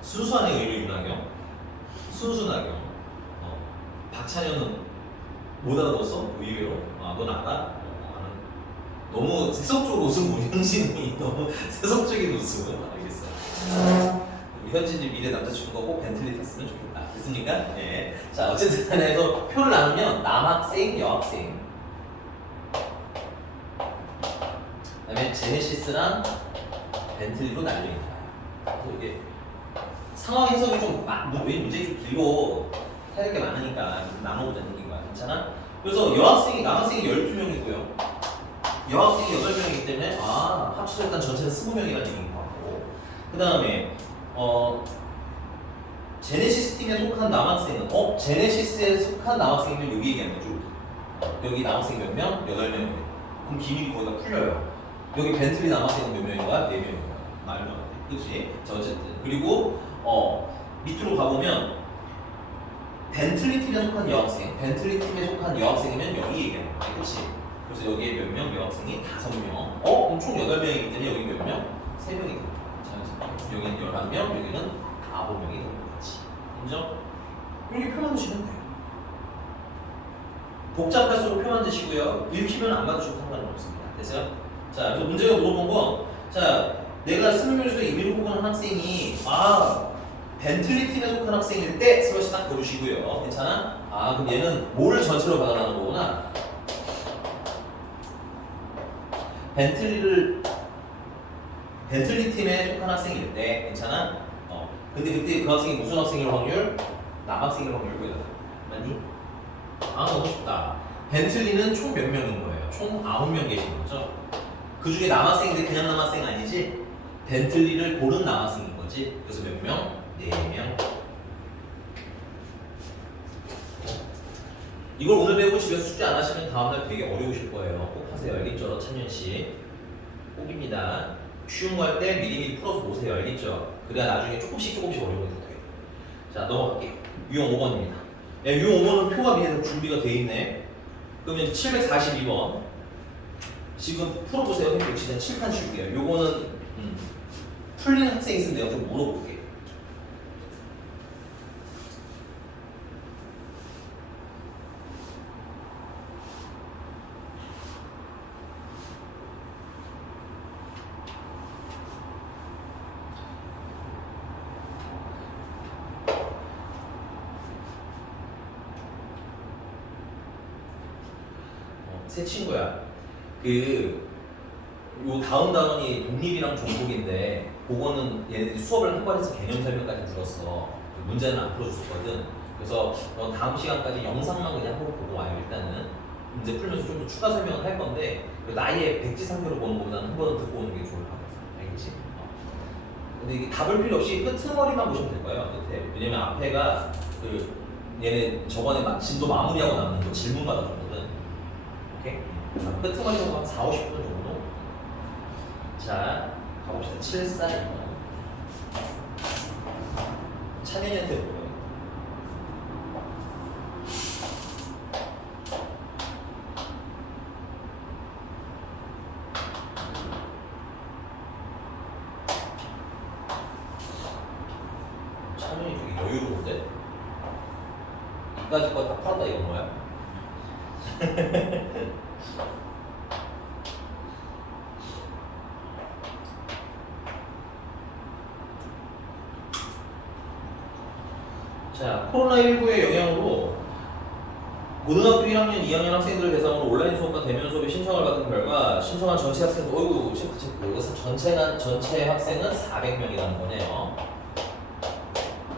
순수한 애 의외로 윤하경 순수나경 박찬현은 못 알아들었어? 의외로 넌 알아? 너무 세속적으로 웃음 우리 현진이 너무 세속적인 웃음 알겠어. 현진이 미래 남자친구가 꼭 벤틀리 탔으면 좋겠다. 됐습니까? 네. 자, 어쨌든 간에 해서 표를 나누면 남학생, 여학생 그다음에 제네시스랑 벤틀리로 나뉘어있다. 그래서 이게 상황 해석이 좀 문제가 좀 길고 해야 될 게 많으니까 나눠보자는 얘기인 거야. 괜찮아? 그래서 남학생이 12명이고요. 여학생이 8명이기 때문에 합쳐서 일단 전체는 20명이라는 얘기인 것 같고 그 다음에 제네시스 팀에 속한 남학생은 제네시스에 속한 남학생이면 여기 얘기하는 거죠. 여기 남학생 몇 명? 8명이네. 그럼 기믹이 거기다 풀려요. 여기 벤틀리 남학생은 몇 명인가? 4명인가? 말도 안 돼. 그치? 자, 어쨌든. 그리고, 밑으로 가보면, 벤틀리 팀에 속한 여학생, 벤틀리 팀에 속한 여학생이면 여기 얘기하는 거야. 그치? 그래서 여기에 몇 명? 여학생이 5명. 그럼 총 8명이기 때문에 여기 몇 명? 3명이 되는 거야. 자연스럽게. 여기는 11명, 여기는 9명이 되는 거지. 인정? 이렇게 표 만드시면 돼요. 복잡할수록 표 만드시고요. 읽히면 안 받으셔도 상관은 없습니다. 됐어요? 자, 그래서 문제가 물어본 거, 자, 내가 20명 중에서 이미를 뽑은 학생이, 벤틀리 팀에 속한 학생일 때 슬러시 딱 고르시고요. 괜찮아? 그럼 얘는 뭐를 전체로 받아가는 거구나. 벤틀리 팀에 속한 학생일 때, 괜찮아? 근데 그때 그 학생이 무슨 학생일 확률? 남학생일 확률 보여요. 맞니? 너무 쉽다. 벤틀리는 총 몇 명인 거예요? 총 9명 계신 거죠? 그 중에 남학생인데 그냥 남학생 아니지? 벤틀리를 고른 남학생인 거지? 그래서 몇 명? 4명. 이걸 오늘 배우고 집에서 숙제 안 하시면 다음날 되게 어려우실 거예요. 꼭 하세요. 알겠죠? 찬현씨. 꼭입니다. 쉬운 거 할 때 미리미리 풀어서 보세요. 알겠죠? 그래야 나중에 조금씩 어려운 게 돼요. 자, 넘어갈게요. 유형 5번입니다. 유형 5번은 표가 미리 준비가 돼 있네. 그러면 742번. 지금 풀어보세요. 역시 7판 줄게요. 요거는 풀린 학생이 있으면 내가 좀 물어볼게요. 새 친구야. 요 다운이 독립이랑 종속인데 그거는 얘네들이 수업을 한 번에서 개념 설명까지 들었어. 문제는 안 풀어줬었거든. 그래서 다음 시간까지 영상만 그냥 한번 보고 와요. 일단은 문제 풀면서 좀 더 추가 설명을 할 건데 나의 백지상표로 보는 것보다는 한 번은 듣고 오는 게 좋을 것 같아서. 알겠지? 근데 이게 답을 필요 없이 끄트머리만 보시면 될 거예요. 끝에. 왜냐면 앞에가 얘네 저번에 진도 마무리하고 남는 거 질문 받아줬거든. 오케이? 끄트머리로 한 4, 50분 정도. 자, 가봅시다. 742번. 찬현이한테 물어요. 찬현이 되게 여유로운데? 이까지 거 다 풀었다 이건 뭐야? 자, 코로나19의 영향으로 고등학교 1학년, 2학년 학생들을 대상으로 온라인 수업과 대면 수업에 신청을 받은 결과 신청한 전체 학생, 체크. 그래서 전체 학생은 400명이라는 거네요.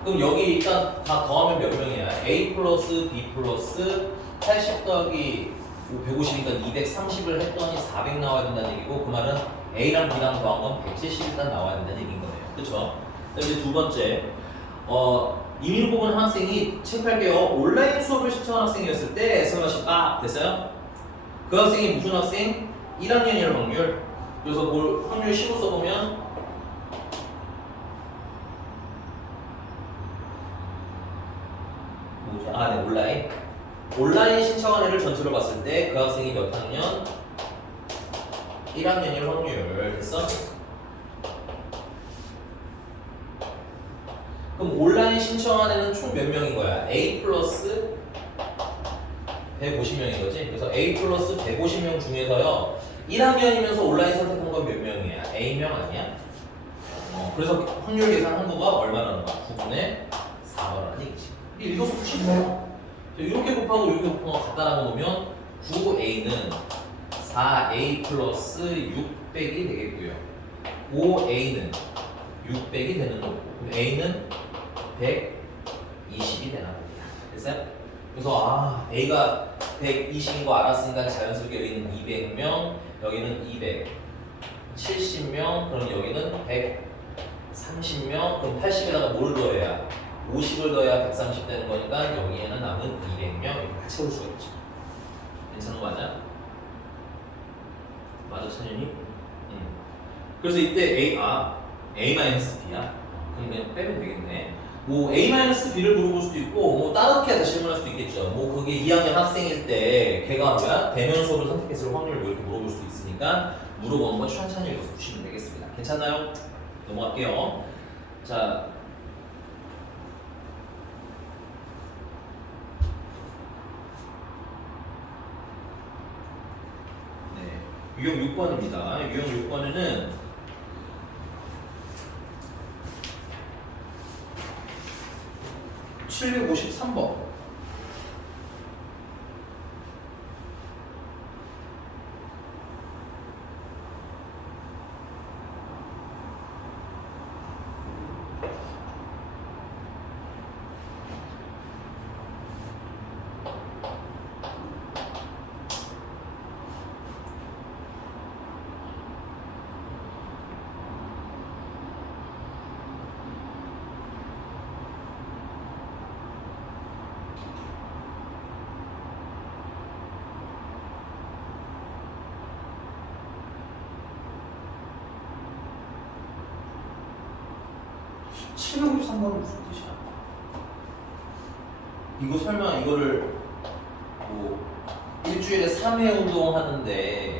그럼 여기 일단 다 더하면 몇 명이야? A 플러스 B 플러스 80 더하기 150이니까 230을 했더니 400 나와야 된다는 얘기고 그 말은 A랑 B랑 더한 건 170 일단 나와야 된다는 얘기인 거네요. 그쵸? 이제 두 번째 이민을 뽑은 학생이 체크할게요. 온라인 수업을 신청한 학생이었을 때 슬러시 됐어요? 그 학생이 무슨 학생? 1학년일 확률. 그래서 뭘 확률 10을 써보면 뭐죠? 네, 온라인 신청한 애를 전체로 봤을 때 그 학생이 몇 학년? 1학년일 확률. 됐어? 그럼 온라인 신청한 애는 총 몇 명인 거야? A 플러스 150명인 거지? 그래서 A 플러스 150명 중에서요 1학년이면서 온라인 선택한 건 몇 명이야? A명 아니야? 그래서 확률 계산 한도가 얼마라는 거야? 9분의 4번이라는 얘기지. 읽어서 푸시면 돼요. 이렇게 곱하고 이렇게 곱하고 갖다 나눠놓으면 9A는 4A 플러스 600이 되겠고요. 5A는 600이 되는 거고 그럼 A는 120이 되나 봅니다. 됐어요? 그래서 A가 120인 거 알았으니까 자연스럽게 여기는 200명, 여기는 270명, 그럼 여기는 130명, 그럼 80에다가 뭘 더해야? 50을 더해야 130 되는 거니까 여기에는 남은 200명 이렇게 다 채울 수가 있죠. 괜찮은 거 맞아? 맞아, 찬현이? 그래서 이때 A-B야. 그럼 그냥 빼면 되겠네. 뭐 A-B를 물어볼 수도 있고 뭐 다르게 해서 질문할 수도 있겠죠. 뭐 그게 2학년 학생일 때 걔가 뭐야? 대면 수업을 선택했을 확률을 뭐 이렇게 물어볼 수도 있으니까 물어보는 건 천천히 읽어서 보시면 되겠습니다. 괜찮나요? 넘어갈게요. 자, 네, 유형 6번입니다. 유형 6번에는 753번. 칠백오십삼 번은 무슨 뜻이야? 이거 설마 이거를 뭐 일주일에 3회 운동하는데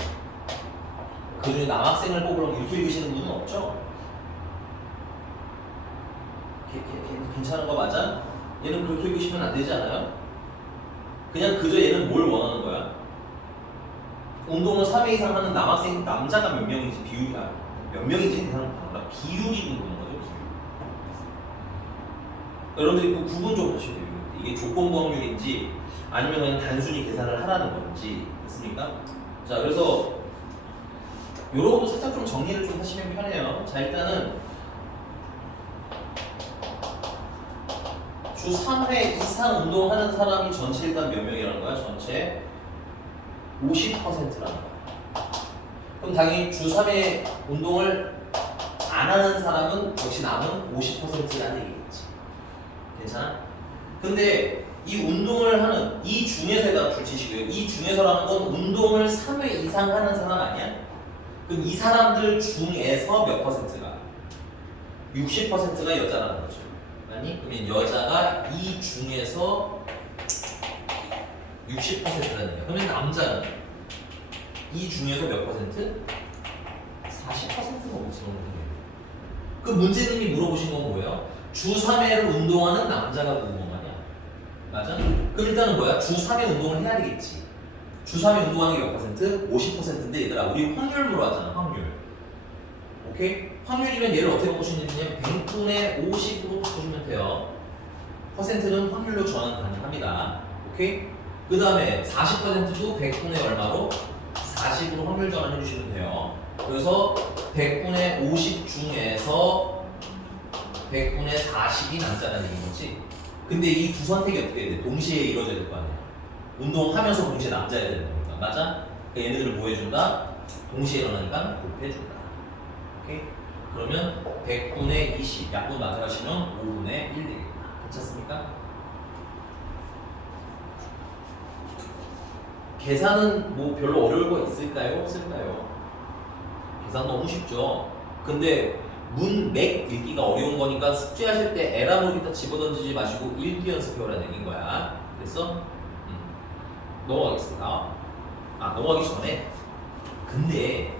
그중에 남학생을 뽑으려면 이렇게 읽으시는 분은 없죠? 괜찮은 거 맞아? 얘는 그렇게 읽으시면 안 되지 않아요? 그냥 그저 얘는 뭘 원하는 거야? 운동을 3회 이상 하는 남학생, 남자가 몇 명인지 비율이야. 몇 명인지 대상은 몰라. 비율이 궁금한 거죠, 비율. 여러분들이 그 구분 좀 하셔야 돼요. 이게 조건부 확률인지 아니면 그냥 단순히 계산을 하라는 건지 됐습니까? 자, 그래서 요런 것도 살짝 좀 정리를 좀 하시면 편해요. 자, 일단은 주 3회 이상 운동하는 사람이 전체 일단 몇 명이라는 거야? 전체 50%라는 거야. 그럼 당연히 주 3회 운동을 안 하는 사람은 역시 남은 50%라는 얘기겠지. 괜찮아? 근데 이 운동을 하는 이 중에서에다 줄치시고요. 이 중에서라는 건 운동을 3회 이상 하는 사람 아니야? 그럼 이 사람들 중에서 몇 퍼센트가? 60%가 여자라는 거죠. 아니? 그러면 여자가 이 중에서 60%라는 얘기야. 그러면 남자는 이 중에서 몇 퍼센트? 40%가 오지. 그 문제님이 물어보신 건 뭐예요? 주 3회를 운동하는 남자가 궁금한 거냐? 맞아? 그럼 일단은 뭐야? 주 3회 운동을 해야 되겠지. 주 3회 운동하는 게 몇 퍼센트? 50%인데 얘들아 우리 확률 물어봤잖아. 확률. 오케이? 확률이면 얘를 어떻게 바꿀 수 있느냐? 100분의 50으로 바꾸시면 돼요. 퍼센트는 확률로 전환 가능합니다. 오케이? 그 다음에 40%도 100분의 얼마로? 40으로 확률 전환해 주시면 돼요. 그래서 100분의 50 중에서 100분의 40이 남자라는 얘기겠지. 근데 이 두 선택이 어떻게 해야 돼? 동시에 이루어져야 될 거 아니야. 운동하면서 동시에 남자여야 되는 거니까. 맞아? 그러니까 얘네들을 뭐 해준다? 동시에 일어나니까 곱해준다. 오케이? 그러면 100분의 20 약분 만들어가시면 5분의 1 되겠다. 괜찮습니까? 계산은 뭐 별로 어려울 거 있을까요? 없을까요? 계산 너무 쉽죠. 근데 문맥 읽기가 어려운 거니까 숙제하실 때 에라 모르겠다 집어던지지 마시고 읽기 연습해오라는 얘기인 거야. 됐어? 넘어가겠습니다. 넘어가기 전에 근데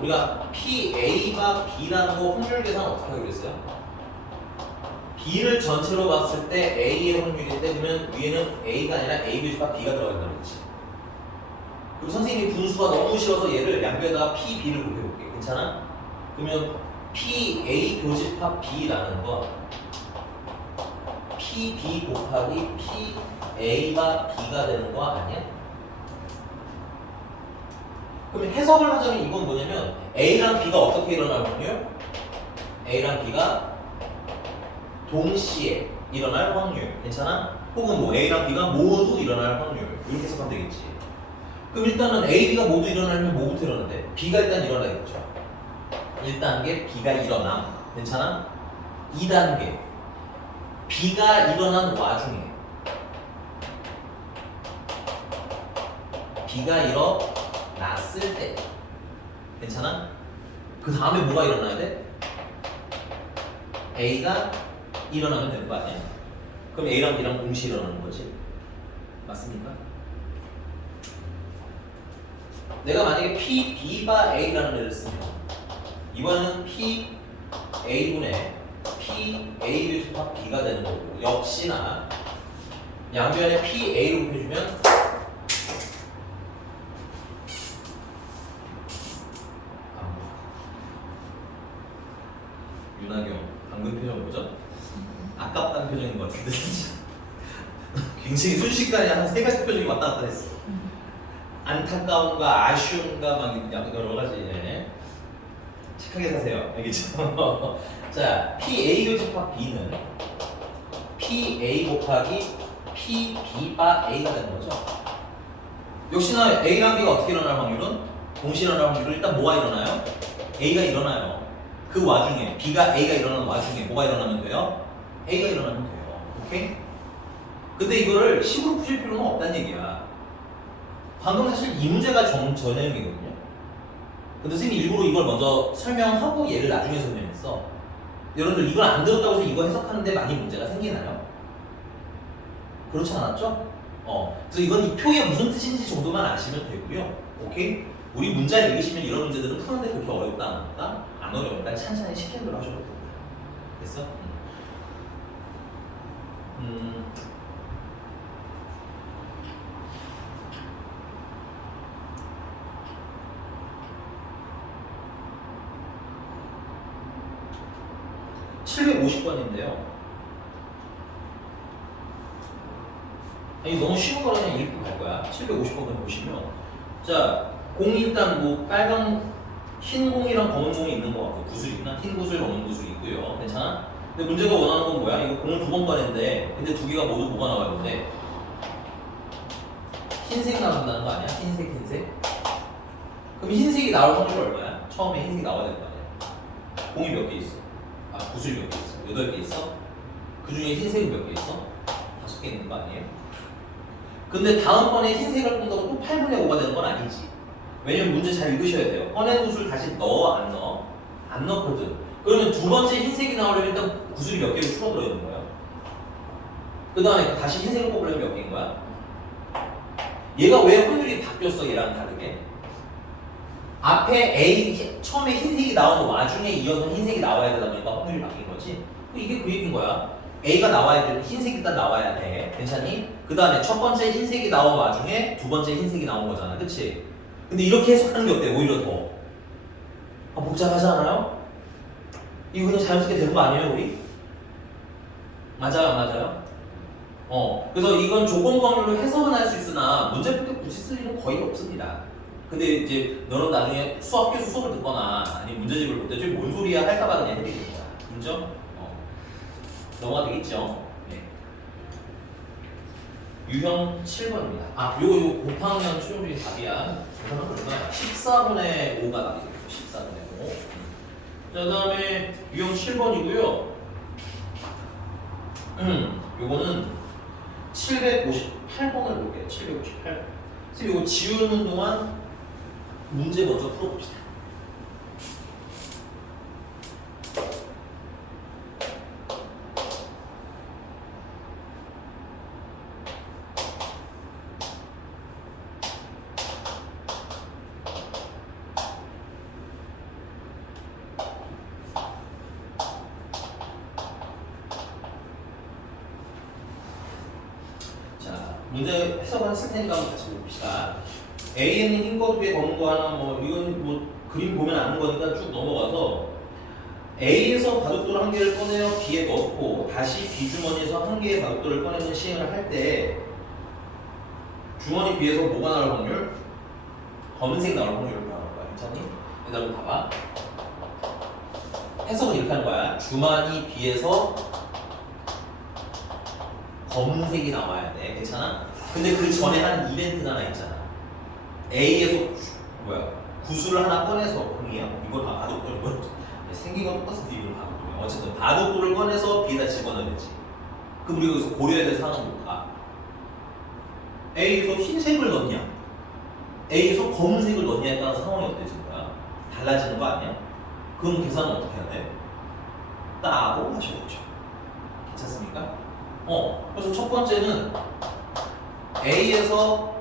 우리가 PA가 B라는 거 확률 계산 어떻게 하기로 했어요? B를 전체로 봤을 때 A의 확률일 때 그러면 위에는 A가 아니라 A 교집합 B가 들어간다는 거지. 그리고 선생님이 분수가 너무 싫어서 얘를 양변에다가 P, B를 곱해볼게. 괜찮아? 그러면 P, A 교집합 B라는 거 P, B 곱하기 P, A가 B가 되는 거 아니야? 그럼 해석을 하자면 이건 뭐냐면 A랑 B가 어떻게 일어날 확률? A랑 B가 동시에 일어날 확률. 괜찮아? 혹은 뭐 A랑 B가 모두 일어날 확률 이렇게 해석하면 되겠지. 그럼 일단은 A, B가 모두 일어나려면 뭐부터 일어나는데? B가 일단 일어나겠죠. 1단계 B가 일어남. 괜찮아? 2단계 B가 일어난 와중에 B가 일어났을 때 괜찮아? 그 다음에 뭐가 일어나야 돼? A가 일어나면 되는 거 아니야? 그럼 A랑 B랑 동시에 일어나는 거지. 맞습니까? 내가 만약에 P, B가 A라는 애를 쓰면 이번에는 P, A분의 P, A 교집합 B가 되는 거고 역시나 양변에 P, A로 곱해주면 윤하경 방금 표정 뭐죠? 아깝다는 표정인 것 같은데 굉장히 순식간에 한 3가지 표정이 왔다 갔다 했어. 안타까움과 아쉬움과 막 여러 가지. 예. 착하게 사세요. 알겠죠? 자, PA 교집합 B는 PA 곱하기 PB바 A가 되는 거죠. 역시나 A랑 B가 어떻게 일어날 확률은? 동시에 일어날 확률은 일단 뭐가 일어나요? A가 일어나요. 그 와중에 B가 A가 일어나는 와중에 뭐가 일어나면 돼요? A가 일어나면 돼요. 오케이? 근데 이거를 식으로 푸실 필요는 없다는 얘기야. 방금 사실 이 문제가 전형이거든요. 근데 선생님이 일부러 이걸 먼저 설명하고 얘를 나중에 설명했어. 여러분들 이걸 안 들었다고 해서 이거 해석하는데 많이 문제가 생기나요? 그렇지 않았죠? 그래서 이건 이 표에 무슨 뜻인지 정도만 아시면 되고요. 오케이? 우리 문제를 읽으시면 이런 문제들은 푸는데 그렇게 어렵다 안 어렵다? 안 어려우니까 찬찬히 쉽게 들어가셔도 됩니다. 됐어? 750번인데요. 아니 너무 쉬운 거라 그냥 읽고 갈 거야. 750번 보시면 자, 공이 일단 뭐 빨간 흰 공이랑 검은 공이 있는 거 같고 구슬이 있나? 흰 구슬, 검은 구슬이 있고요. 괜찮아? 근데 문제가 원하는 건 뭐야? 이거 공을 2번 꺼냈는데 근데 두 개가 모두 뭐가 나와야 되는데 흰색 나온다는 거 아니야? 흰색. 그럼 흰색이 나올 확률이 얼마야? 처음에 흰색이 나와야 될 거 아니야? 공이 몇 개 있어? 구슬이 몇 개 있어? 8개 있어? 그 중에 흰색은 몇 개 있어? 5개 있는 거 아니에요? 근데 다음번에 흰색을 꾼다고 또 8분의 5가 되는 건 아니지. 왜냐면 문제 잘 읽으셔야 돼요. 꺼낸 구슬 다시 넣어? 안 넣어? 안 넣거든. 그러면 두 번째 흰색이 나오려면 일단 구슬이 몇 개로 줄어들어야 되는 거야. 그 다음에 다시 흰색을 뽑으려면 몇 개인 거야? 얘가 왜 확률이 바뀌었어? 얘랑 다르게? 앞에 A 처음에 흰색이 나오는 와중에 이어서 흰색이 나와야 되다 보니까 확률이 바뀐 거지. 이게 그 얘기인 거야. A가 나와야 돼. 흰색이 일단 나와야 돼. 괜찮니? 그 다음에 첫 번째 흰색이 나온 와중에 두 번째 흰색이 나온 거잖아. 그치? 근데 이렇게 해석하는 게 어때? 오히려 더 복잡하지 않아요? 이거 그냥 자연스럽게 되는 거 아니에요, 우리? 맞아요, 안 맞아요? 그래서 이건 조건 확률로 해석은 할 수 있으나 문제 풀 때 굳이 쓸 일은 거의 없습니다. 근데 이제 너는 나중에 수학교 수업을 듣거나 아니면 문제집을 볼 때 저기 뭔 소리야 할까봐 그냥 해드리는 거야. 인정? 넘어가 되겠죠? 네. 유형 7번입니다. 요거 곱하면 최종적인 답이야. 계산은 얼마야? 14분의 5가 답이 되겠죠. 14분의 5. 자, 그 다음에 유형 7번이고요. 요거는 758번을 볼게요. 758번. 선생님 요거 지우는 동안 문제 먼저 풀어봅시다. 문제 해석을 했을 테니까 한번 같이 봅시다. A는 흰 거 두 개, 검은 거 하나, 뭐 이건 뭐 그림 보면 아는 거니까 쭉 넘어가서 A에서 바둑돌 한 개를 꺼내어 B에 넣고 다시 B 주머니에서 한 개의 바둑돌을 꺼내서 시행을 할 때 주머니 B에서 뭐가 나올 확률? 검은색 나올 확률을 나올 거야. 괜찮니? 그다음에 봐봐. 해석은 이렇게 하는 거야. 주머니 B에서 검은색이 나와야 돼. 괜찮아? 근데 그 전에 하는 이벤트가 하나 있잖아. A에서 구수를 하나 꺼내서 이걸 바둑돌 이걸 생긴 건 똑같은 이걸 바둑돌. 어쨌든 바둑돌을 꺼내서 B에다 집어넣어야지. 그럼 우리가 여기서 고려해야 될 사항은 뭘까? A에서 흰색을 넣냐? A에서 검은색을 넣냐에 따라 상황이 어때지는 거야? 달라지는 거 아니야? 그럼 계산은 어떻게 해야 돼? 따고 하셔야죠. 괜찮습니까? 그래서 첫 번째는 A에서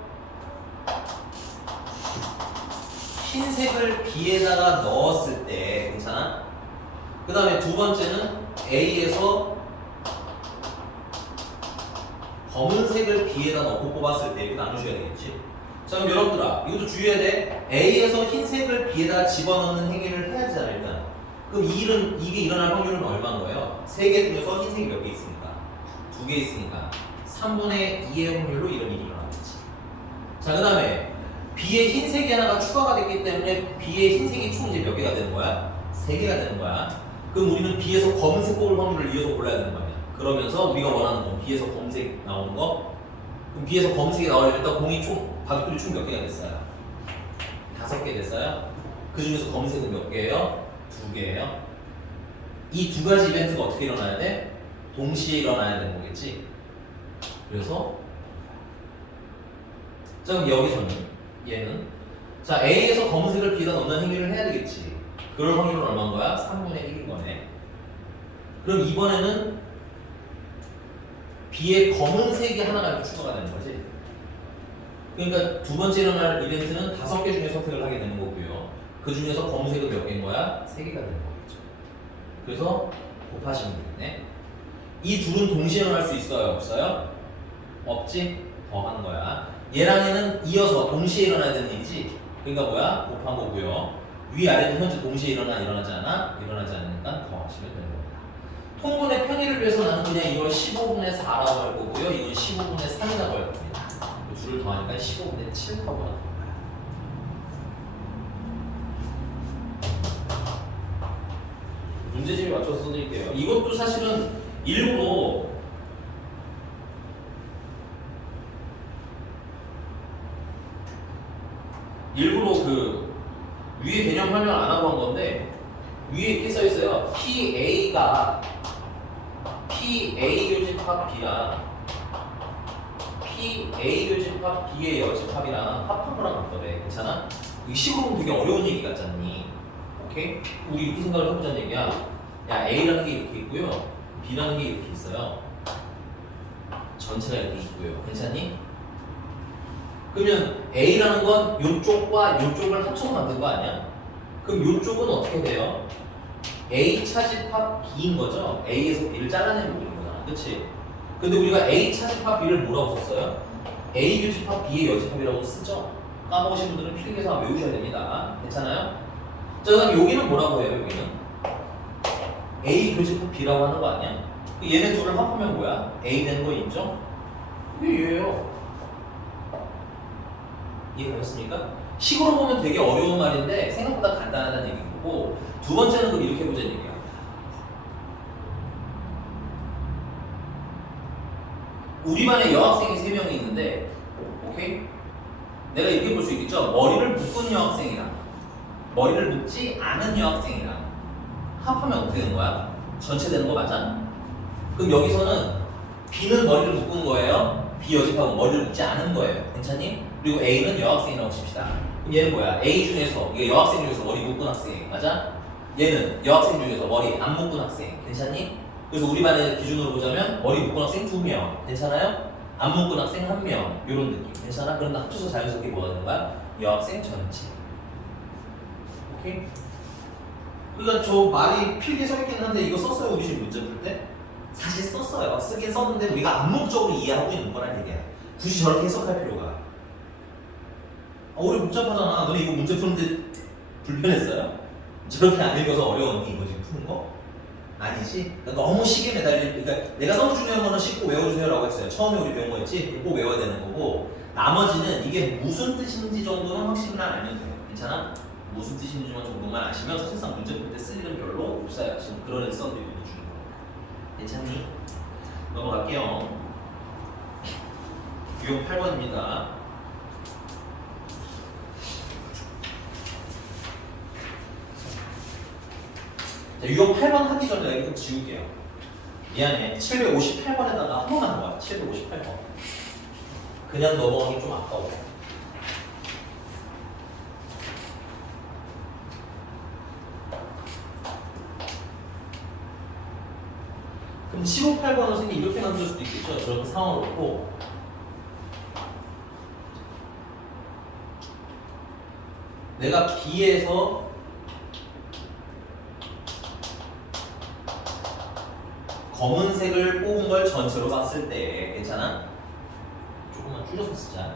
흰색을 B에다가 넣었을 때 괜찮아? 그 다음에 두 번째는 A에서 검은색을 B에다 넣고 뽑았을 때 이거 나누셔야 되겠지? 자 그럼 여러분들아 이것도 주의해야 돼. A에서 흰색을 B에다 집어넣는 행위를 해야 되잖아 일단. 그럼 이게 일어날 확률은 얼마인 거예요? 3개 중에서 흰색이 몇 개 있습니까? 2개 있으니까 3분의 2의 확률로 이런 일이 일어나겠지. 자 그 다음에 B에 흰색이 하나가 추가가 됐기 때문에 B에 흰색이 총 이제 몇 개가 되는 거야? 3개가 되는 거야. 그럼 우리는 B에서 검은색 뽑을 확률을 이어서 골라야 되는 거 아니야. 그러면서 우리가 원하는 건 B에서 검은색 나오는 거. 그럼 B에서 검은색이 나오려면 일단 공이 바둑돌이 총 몇 개가 됐어요? 5개 됐어요? 그 중에서 검은색은 몇 개예요? 2개예요. 이 두 가지 이벤트가 어떻게 일어나야 돼? 동시에 일어나야 되는 거겠지. 그래서 자 그럼 여기서는 얘는 자 A에서 검은색을 B에다 넣는 행위를 해야 되겠지. 그럴 확률은 얼마인 거야? 3분의 1인 거네. 그럼 이번에는 B에 검은색이 하나가 이렇게 추가가 되는 거지. 그러니까 두 번째 일어날 이벤트는 5개 중에 선택을 하게 되는 거고요. 그 중에서 검은색은 몇 개인 거야? 3개가 되는 거겠죠. 그래서 곱하시면 되겠네. 이 둘은 동시에 일어날 수 있어요? 없어요? 없지? 더 하는 거야. 얘랑 얘는 이어서 동시에 일어나야 되는 일이지. 그러니까 뭐야? 곱한 거고요. 위아래는 현재 동시에 일어나지 않아? 일어나지 않으니까 더 하시면 되는 겁니다. 통분의 편의를 위해서 나는 그냥 이걸 15분의 4라고 할 거고요. 이건 15분의 3이라고 할 겁니다. 이 둘을 더하니까 15분의 7하고 하는 겁니다. 문제집에 맞춰서 써드릴게요. 이것도 사실은 일부러 그 위에 개념 설명 안 하고 한 건데 위에 이렇게 써 있어요. PA가 PA 요집합 B랑 PA 요집합 B의 여집합이랑 합한 거랑 같더래. 괜찮아? 이게 식으로 보면 되게 어려운 얘기 같잖니. 오케이? 우리 이렇게 생각을 해보자는 얘기야. 야 A라는 게 이렇게 있고요. B라는 게 이렇게 있어요. 전체가 이렇게 있고요. 괜찮니? 그러면 A라는 건 요쪽과 요쪽을 합쳐서 만든 거 아니야? 그럼 요쪽은 어떻게 돼요? A 차집합 B인 거죠? A에서 B를 잘라내는 부분인 거잖아. 그치? 근데 우리가 A 차집합 B를 뭐라고 썼어요? A 교집합 B의 여집합이라고 쓰죠? 까먹으신 분들은 필기해서 외우셔야 됩니다. 괜찮아요? 자, 그럼 여기는 뭐라고 해요? 여기는 A 교집합 B라고 하는 거 아니야? 얘네 둘을 합하면 뭐야? A 되는 거 있죠? 이게 얘예요. 이해가셨습니까? 식으로 보면 되게 어려운 말인데 생각보다 간단하다는 얘기인 거고, 두 번째는 그럼 이렇게 해보자는 얘기야. 우리 반에 여학생이 3명이 있는데, 오케이? 내가 이렇게 볼 수 있겠죠? 머리를 묶은 여학생이랑 머리를 묶지 않은 여학생이랑 합하면 어떻게 되는 거야? 전체 되는 거 맞아? 그럼 여기서는 B는 머리를 묶은 거예요. B 여집하고 머리를 묶지 않은 거예요. 괜찮니? 그리고 A는 여학생이라고 칩시다. 그럼 얘는 뭐야? A 중에서, 이게 여학생 중에서 머리 묶은 학생, 맞아? 얘는 여학생 중에서 머리 안 묶은 학생, 괜찮니? 그래서 우리 반의 기준으로 보자면 머리 묶은 학생 2명, 괜찮아요? 안 묶은 학생 1명, 이런 느낌, 괜찮아? 그럼 합쳐서 자연스럽게 뭐가 되는 거야? 여학생 전체. 오케이? 그러니까 저 말이 필기에 써있긴 한데 이거 썼어요 우리 지금 문제 풀 때? 사실 썼어요. 쓰긴 썼는데 우리가 암묵적으로 이해하고 있는 거란 얘기야. 굳이 저렇게 해석할 필요가. 우리 복잡하잖아. 너네 이거 문제 푸는데 불편했어요? 저렇게 안 읽어서 어려웠니 이거 지금 푸는 거? 아니지? 그러니까 너무 식에 매달릴, 그러니까 내가 너무 중요한 거는 씻고 외워주세요라고 했어요. 처음에 우리 배운 거였지? 꼭 외워야 되는 거고, 나머지는 이게 무슨 뜻인지 정도는 확실히만 알면 돼요. 괜찮아? 무슨 뜻인지 정도만 아시면 사실상 문제 풀 때 쓸 일은 별로 없어요. 지금 그런 애를 썼는데 이거 중요한 거. 괜찮니? 넘어갈게요. 유형 8번입니다. 자, 유형 8번 하기 전에 내가 좀 지울게요. 미안해. 758번에다가 한 번만 더 봐. 758번. 그냥 넘어가기 좀 아까워. 그럼 15,8번은 선생님 이렇게 만들 수도 있겠죠. 저런 상황을 놓고 내가 B에서 검은색을 뽑은 걸 전체로 봤을 때 괜찮아? 조금만 줄여서 쓰자.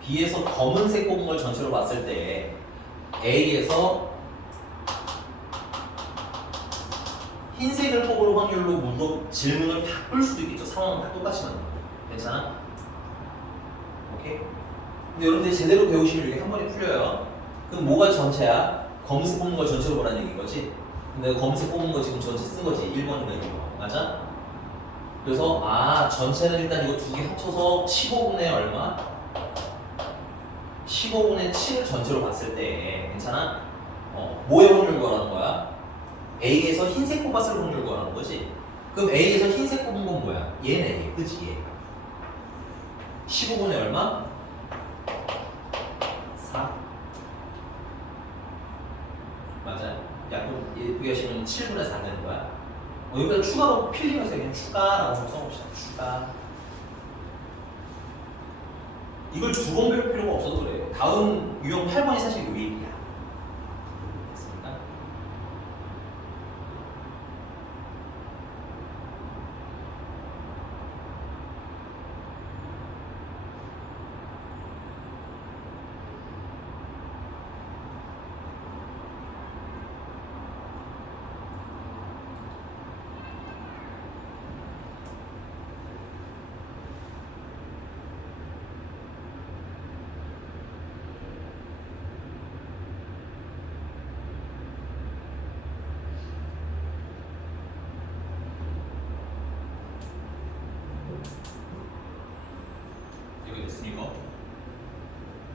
B에서 검은색 뽑은 걸 전체로 봤을 때 A에서 흰색을 뽑을 확률로 질문을 바꿀 수도 있겠죠. 상황은 다 똑같지만 괜찮아? 오케이? 근데 여러분들이 제대로 배우시면 이게 한 번에 풀려요. 그럼 뭐가 전체야? 검은색 뽑는 걸 전체로 보라는 얘기인 거지? 근데 검은색 뽑은 거 지금 전체 쓴 거지. 1번이나 2번. 맞아? 그래서 전체는 일단 이거 두 개 합쳐서 15분의 얼마? 15분의 7을 전체로 봤을 때 괜찮아? 뭐의 확률 구하라는 거야? A에서 흰색 뽑았을 확률 구하라는 거지? 그럼 A에서 흰색 뽑은 건 뭐야? 얘네, 얘. 그치? 얘. 15분의 얼마? 4. 맞아요. 약분 여기 하시면 7분의 4 되는 거야. 여기다 추가로 필리면서 그냥 추가라고 써봅시다. 추가. 이걸 두 번 배울 필요가 없어도 그래요. 다음 유형 8번이 사실 요 얘기야. 됐습니까? 여기 됐습니까?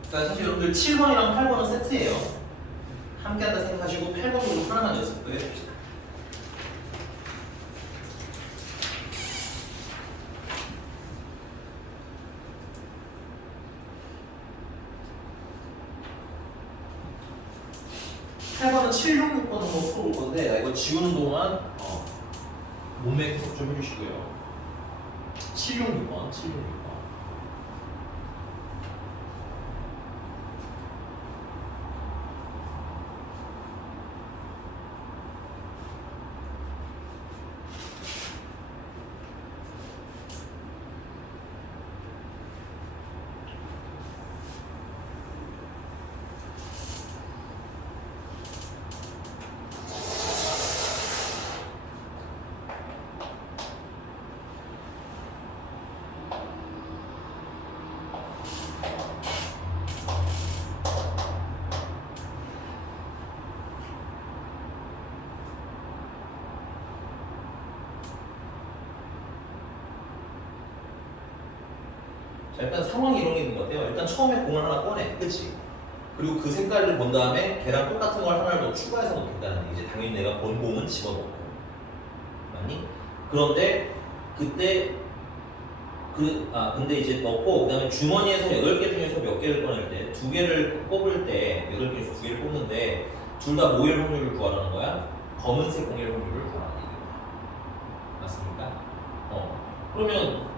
그러니까 사실 여러분들 7번이랑 8번은 세트예요. 함께 한다 생각하시고 8번으로 하나만 연습도 해봅시다. (8번은) 766번 한번 풀어볼 건데 나 이거 지우는 동안 몸매 계속 좀 해주시고요. 766번, 766번. 자, 일단 상황이 이런 게 있는 것 같아요. 일단 처음에 공을 하나 꺼내, 그치? 그리고 그 색깔을 본 다음에 걔랑 똑같은 걸 하나를 더 추가해서 넣겠다는 얘기지. 당연히 내가 본 공은 집어넣고, 맞니? 그런데 그때 근데 이제 넣고 그다음에 주머니에서 8개 중에서 몇 개를 꺼낼 때 2개를 뽑을 때 8개 중에서 2개를 뽑는데 둘 다 뭐일 확률을 구하라는 거야? 검은색 공일 확률을 구하라는 얘기야. 맞습니까? 그러면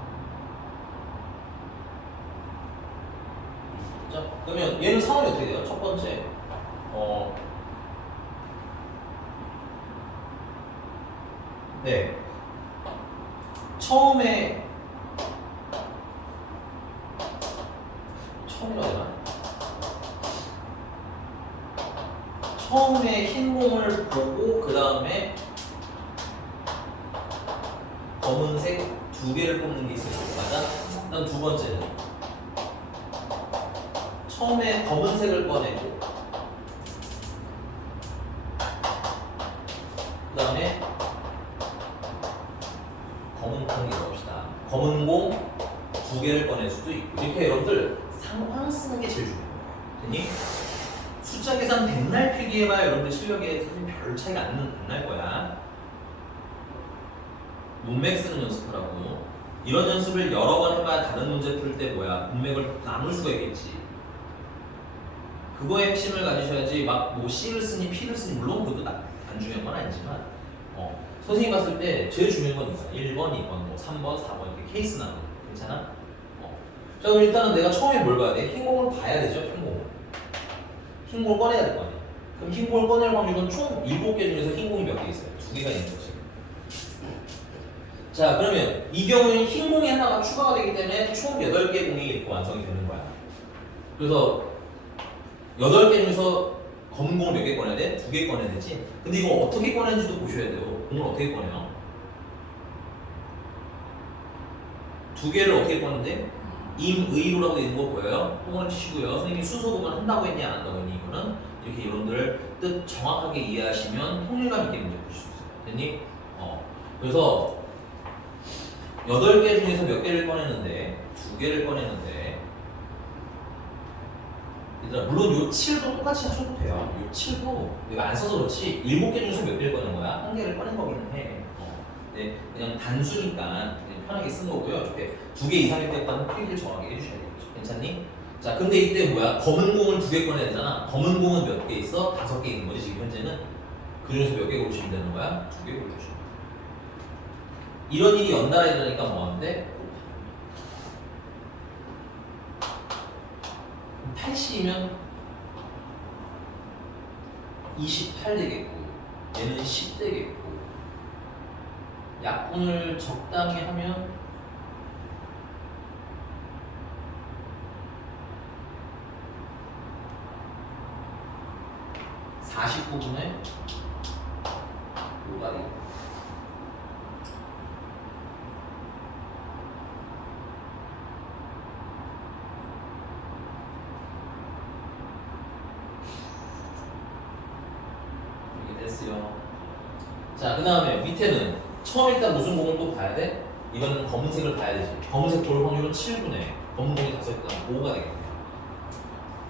그러면 얘는 상황이 어떻게 돼요? 첫 번째, 네, 처음이라고 해야 되나? 처음에 흰 공을 보고 그 다음에 검은색 2개를 뽑는 게 있어요. 맞아? 그다음 두 번째는 처음에 검은색을 꺼내고 그 다음에 검은 공 해봅시다. 검은 공 2개를 꺼낼 수도 있고 이렇게 여러분들 상황 쓰는 게 제일 중요해요. 됐니? 숫자 계산 백날 필기해봐야 여러분들 실력에 사실 별 차이가 안 날 거야. 문맥 쓰는 연습하라고. 이런 연습을 여러 번 해봐야 다른 문제 풀 때 뭐야 문맥을 나눌 수가 있겠지. 그거의 핵심을 가지셔야지 막 뭐 C를 쓰니 P를 쓰니 물론 그것도 안 중요한 건 아니지만 선생님 봤을 때 제일 중요한 건 이거야. 1번, 2번, 뭐 3번, 4번 이렇게 케이스 나누는 거. 괜찮아? 자 그럼 일단은 내가 처음에 뭘 봐야 돼? 흰 공을 봐야 되죠. 흰 공을 꺼내야 될 거 아니야. 그럼 흰 공을 꺼낼 확률은 총 7개 중에서 흰 공이 몇 개 있어요? 2개가 있는 거지. 자 그러면 이 경우에는 흰 공이 하나가 추가가 되기 때문에 총 8개 공이 이렇게 완성이 되는 거야. 그래서 8개 중에서 검은 공을 몇 개 꺼내야 돼? 2개 꺼내야 되지. 근데 이거 어떻게 꺼내는지도 보셔야 돼요. 공을 어떻게 꺼내요? 2개를 어떻게 꺼내는데? 임의로라고 되어 있는 거 보여요? 똥을 치시고요. 선생님이 순서 구분 한다고 했냐 안 한다고 했니? 이거는 이렇게 여러분들 뜻 정확하게 이해하시면 통일감 있게 문제 풀 수 있어요. 됐니? 그래서 8개 중에서 몇 개를 꺼내는데 2개를 꺼내는데 얘들아 물론 요 7도 똑같이 하셔도 돼요. 요 7도 내가 안 써서 그렇지 7개 중에서 몇 개를 꺼낸 거야? 1개를 꺼낸 거기는 해. 네, 그냥 단수니까 그냥 편하게 쓴 거고요. 이렇게 2개 이상일 때부터는 필기를 정하게 해주셔야 되겠죠. 괜찮니? 자, 근데 이때 뭐야? 검은 공을 2개 꺼내야 되잖아. 검은 공은 몇 개 있어? 5개 있는 거지 지금 현재는. 그 중에서 몇 개 고르시면 되는 거야? 2개 고르시면 돼. 이런 일이 연달아 일어나니까 뭐 하는데? 80이면 28 되겠고 얘는 10 되겠고 약분을 적당히 하면 49분의 5가 되겠고 이렇게 됐어요. 자, 그 다음에 밑에는 처음 일단 무슨 공을 또 봐야 돼? 이거는 검은색을 봐야 되지. 검은색 볼 확률은 7분의 검은 공이 5개 5가 되겠네요.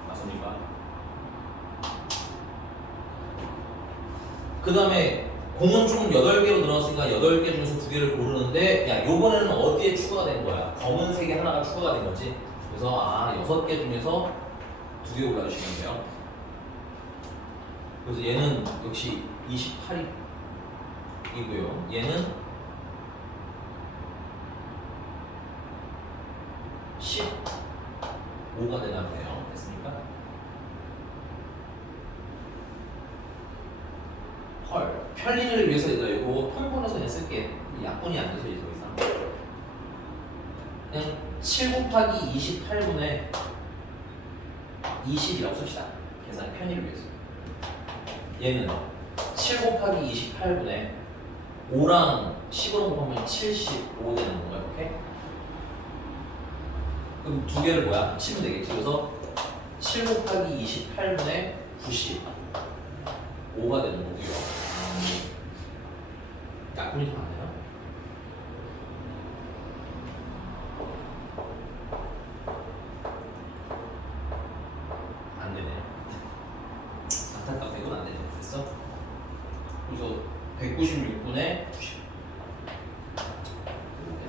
맞습니까? 그 다음에 공은 총 8개로 늘어났으니까 8개 중에서 2개를 고르는데 야 요번에는 어디에 추가가 된 거야? 검은색이 하나가 추가가 된 거지. 그래서 6개 중에서 2개 골라주시면 돼요. 그래서 얘는 역시 28이고요. 얘는 15가 되나보네요. 됐습니까? 헐, 편리를 위해서 얘들아 이거 통분해서 그냥 쓸게. 약분이 안 돼서 이제 더 이상 그냥 7 곱하기 28분의 20이라고 씁시다. 계산 편의를 위해서. 얘는 7 곱하기 28분의 5랑 10으로 곱하면 75 되는 건가요? 이렇게? 그럼 2개를 뭐야? 치면 되겠지. 그래서 7 곱하기 28분의 95가 되는 거고요. 약분이 더 많아요? 안 되네. 안타깝다. 이건 안 되네. 됐어? 그래서 196분의 90.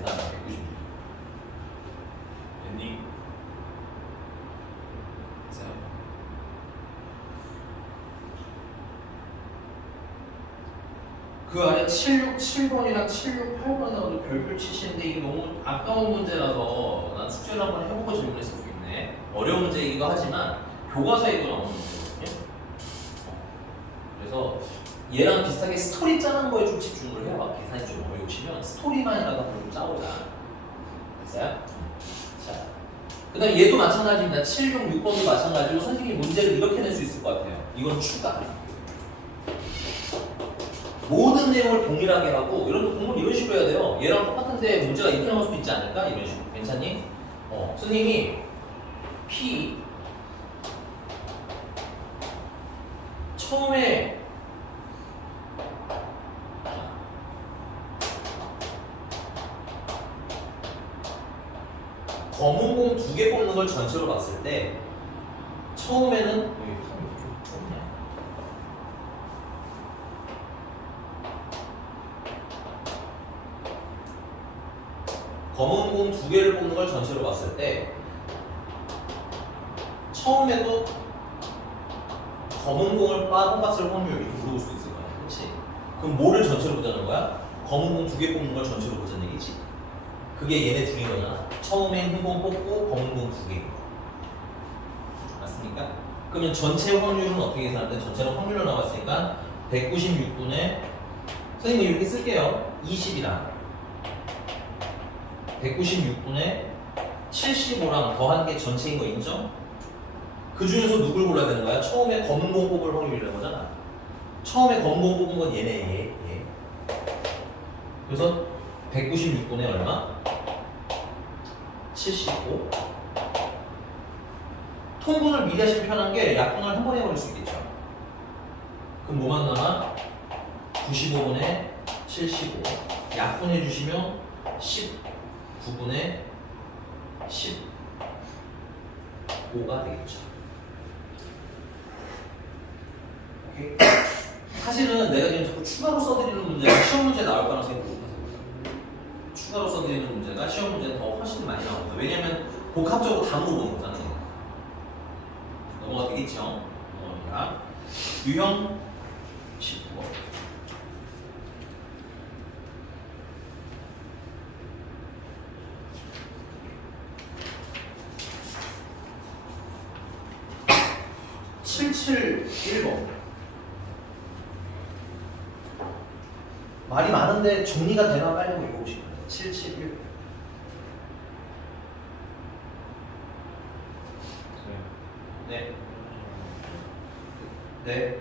계산 196. 엔딩. 됐어요? 그 아래 767번이랑 768번이라고 별표 치시는데 이게 너무 아까운 문제라서 난 숙제를 한번 해보고 질문했으면 좋겠네. 어려운 문제이기도 하지만 교과서에도 나오는 문제거든요. 그래서 얘랑 비슷하게 스토리 짜는 거에 좀 집중을 해봐. 계산이 좀 어려우시면 스토리만이라도 한번 좀 짜보자. 됐어요? 자, 그 다음에 얘도 마찬가지입니다. 766번도 마찬가지로 선생님이 문제를 이렇게 낼 수 있을 것 같아요. 이건 추가. 모든 내용을 동일하게 하고 이런 공부를 이런 식으로 해야 돼요. 얘랑 똑같은데 문제가 이렇게 나올 수도 있지 않을까? 이런 식으로. 괜찮니? 선생님이 P 처음에 검은 공 2개 뽑는 걸 전체로 봤을 때 처음에는 여기 칸이 좀 좁냐? 검은 공 2개를 뽑는 걸 전체로 봤을 때 처음에도 검은 공을 뽑았을 확률 이렇게 물어볼 수 있을 거야. 그렇지? 그럼 뭐를 전체로 보자는 거야? 검은 공 2개 뽑는 걸 전체로 보자는 얘기지. 그게 얘네 둘인 거잖아. 처음엔 흰 공 뽑고 검은 공 2개인 거. 맞습니까? 그러면 전체 확률은 어떻게 계산하는데 전체는 확률로 나왔으니까 196분의 선생님 이렇게 쓸게요. 20이랑 196분의 75랑 더한 게 전체인 거 인정? 그 중에서 누굴 골라야 되는 거야? 처음에 검은 공 뽑을 확률이라는 거잖아. 처음에 검은 공 뽑은 건 얘네 얘. 그래서 196분의 얼마? 75. 통분을 미리 하시면 편한 게 약분을 한 번에 해버릴 수 있겠죠. 그럼 뭐만 남아? 95분의 75. 약분해 주시면 19분의 15가 되겠죠. 오케이? 사실은 내가 지금 자꾸 추가로 써드리는 문제가 시험 문제 나올 가능성이 높아서 추가로 써드리는 문제가 시험 문제는 더 훨씬 많이 나옵니다. 왜냐면 복합적으로 다 물어보는 거잖아요. 넘어가 되겠죠? 넘어갑니다. 유형 19번. (771번) 말이 많은데 정리가 되나 빨리 한번 읽어보시면 돼요. 771번. 네. 네.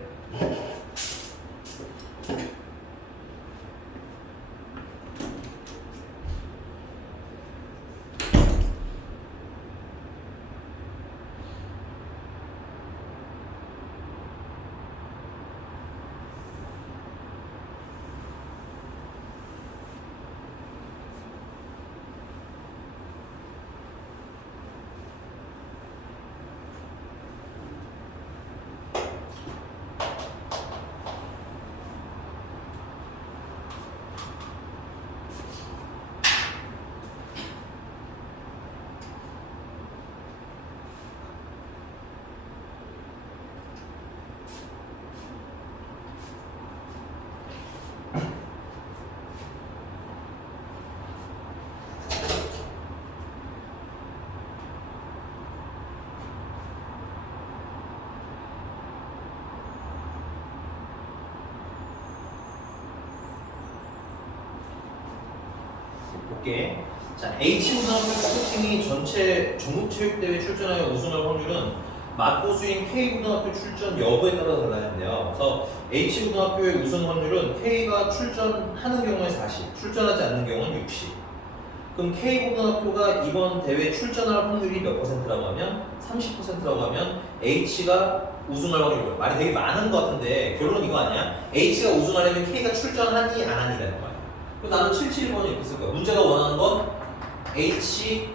볼게. 자, H고등학교 축구팀이 전체 전국체육대회 출전하여 우승할 확률은 맞고수인 K고등학교 출전 여부에 따라 달라는데요. 그래서 H고등학교의 우승 확률은 K가 출전하는 경우에 40, 출전하지 않는 경우는 60. 그럼 K고등학교가 이번 대회 출전할 확률이 몇 %라고 하면 30%라고 하면 H가 우승할 확률이 말이 되게 많은 것 같은데 결론은 이거 아니야? H가 우승하려면 K가 출전하니 안 하니라는 거야. 그럼 나는 771번을 이렇게 쓸 거야. 문제가 원하는 건 H고가